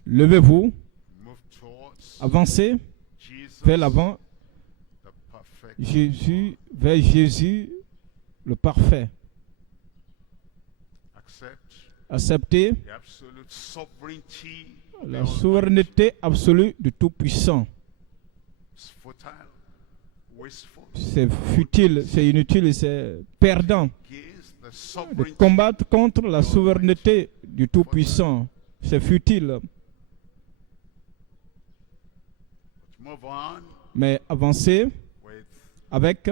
Levez-vous, avancez vers l'avant, vers Jésus, le parfait. Acceptez la souveraineté absolue du Tout-Puissant. C'est futile, c'est inutile et c'est perdant de combattre contre la souveraineté du Tout-Puissant. C'est futile. Mais avancez avec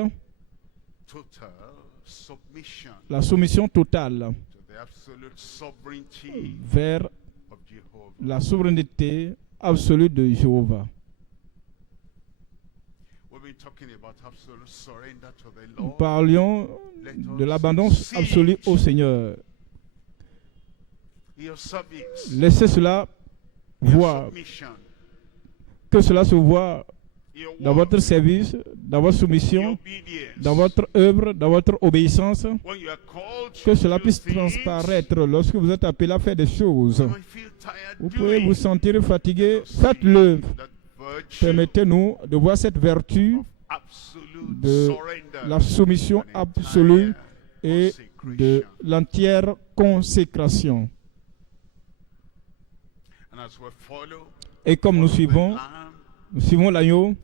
la soumission totale vers la souveraineté absolue de Jéhovah. Nous parlions de l'abandon absolue au Seigneur. Laissez cela voir, que cela se voit dans votre service, dans votre soumission, dans votre œuvre, dans votre obéissance, que cela puisse transparaître lorsque vous êtes appelé à faire des choses. Vous pouvez vous sentir fatigué, faites-le. Permettez-nous de voir cette vertu de la soumission absolue et de l'entière consécration. Et comme nous suivons l'agneau,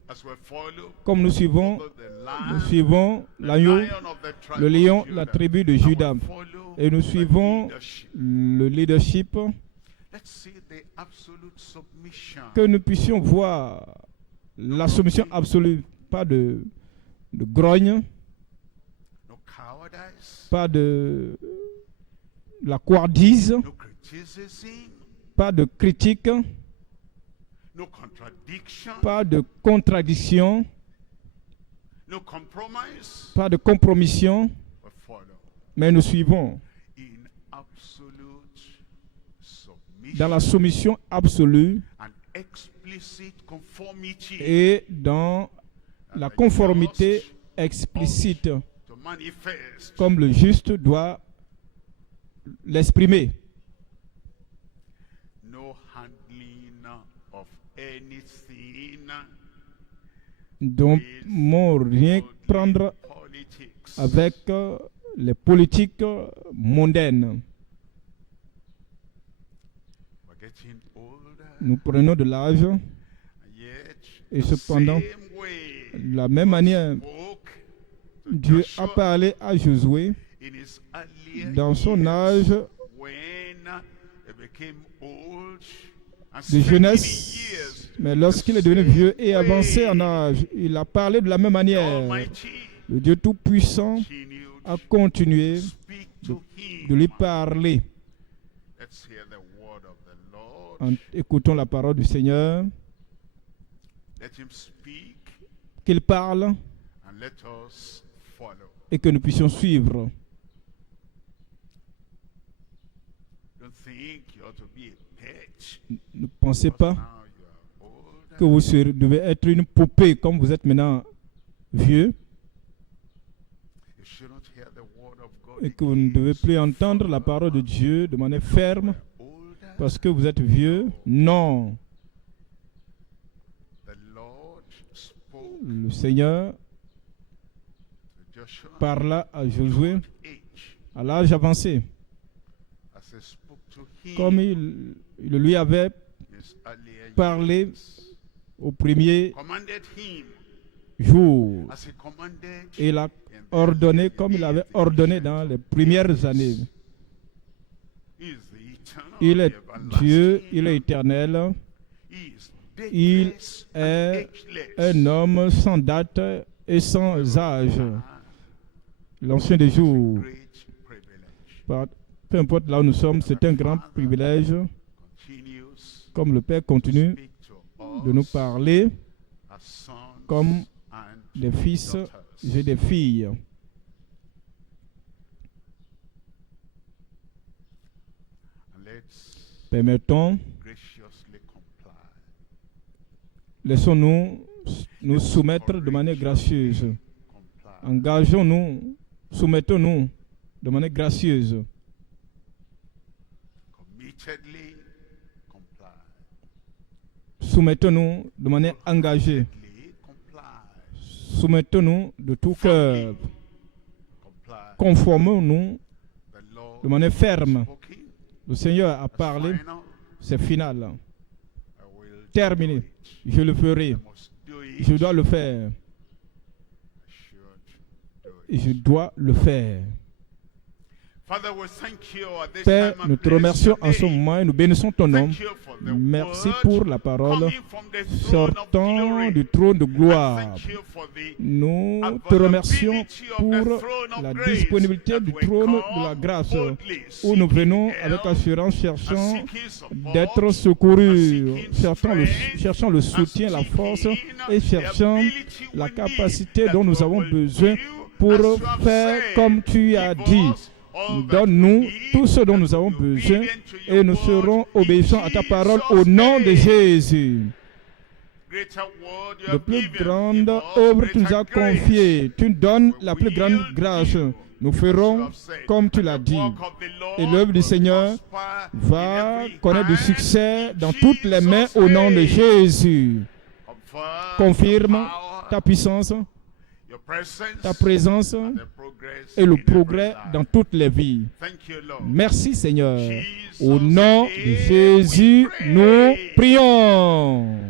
comme nous suivons l'agneau, le lion, la tribu de Juda, et nous suivons le leadership, que nous puissions voir la soumission absolue, pas de grogne, pas de la couardise, pas de critique, pas de contradiction, pas de compromission, mais nous suivons dans la soumission absolue et dans la conformité explicite, comme le juste doit l'exprimer. Donc, rien prendre avec les politiques mondaines. Nous prenons de l'âge et cependant, de la même manière, Dieu a parlé à Josué dans son âge de jeunesse, mais lorsqu'il est devenu vieux et avancé en âge, il a parlé de la même manière. Le Dieu Tout-Puissant a continué de lui parler. Écoutons la parole du Seigneur, qu'il parle et que nous puissions suivre. Ne pensez pas que vous devez être une poupée comme vous êtes maintenant vieux et que vous ne devez plus entendre la parole de Dieu de manière ferme parce que vous êtes vieux. Non. Le Seigneur parla à Josué à l'âge avancé, comme il lui avait parlé au premier jour. Il a ordonné comme il avait ordonné dans les premières années. Il est Dieu, il est éternel. Il est un homme sans date et sans âge. L'ancien des jours. Peu importe là où nous sommes, c'est un grand privilège. Comme le Père continue de nous parler comme des fils et des filles. Permettons, laissons-nous nous soumettre de manière gracieuse. Engageons-nous, soumettons-nous de manière gracieuse. Soumettons-nous de manière engagée. Soumettons-nous de tout cœur. Conformons-nous de manière ferme. Le Seigneur a parlé, c'est final. Terminé. Je le ferai. Je dois le faire. Et je dois le faire. Père, nous te remercions en ce moment et nous bénissons ton nom. Merci pour la parole sortant du trône de gloire. Nous te remercions pour la disponibilité du trône de la grâce où nous venons avec assurance cherchant d'être secourus, cherchant le soutien, la force et cherchant la capacité dont nous avons besoin pour faire comme tu as dit. Donne-nous tout ce dont nous avons besoin et nous serons obéissants à ta parole au nom de Jésus. La plus grande œuvre tu nous as confiée, tu nous donnes la plus grande grâce. Nous ferons comme tu l'as dit. Et l'œuvre du Seigneur va connaître du succès dans toutes les mains au nom de Jésus. Confirme ta puissance, ta présence et le progrès dans toutes les vies. Merci Seigneur. Au nom de Jésus, nous prions.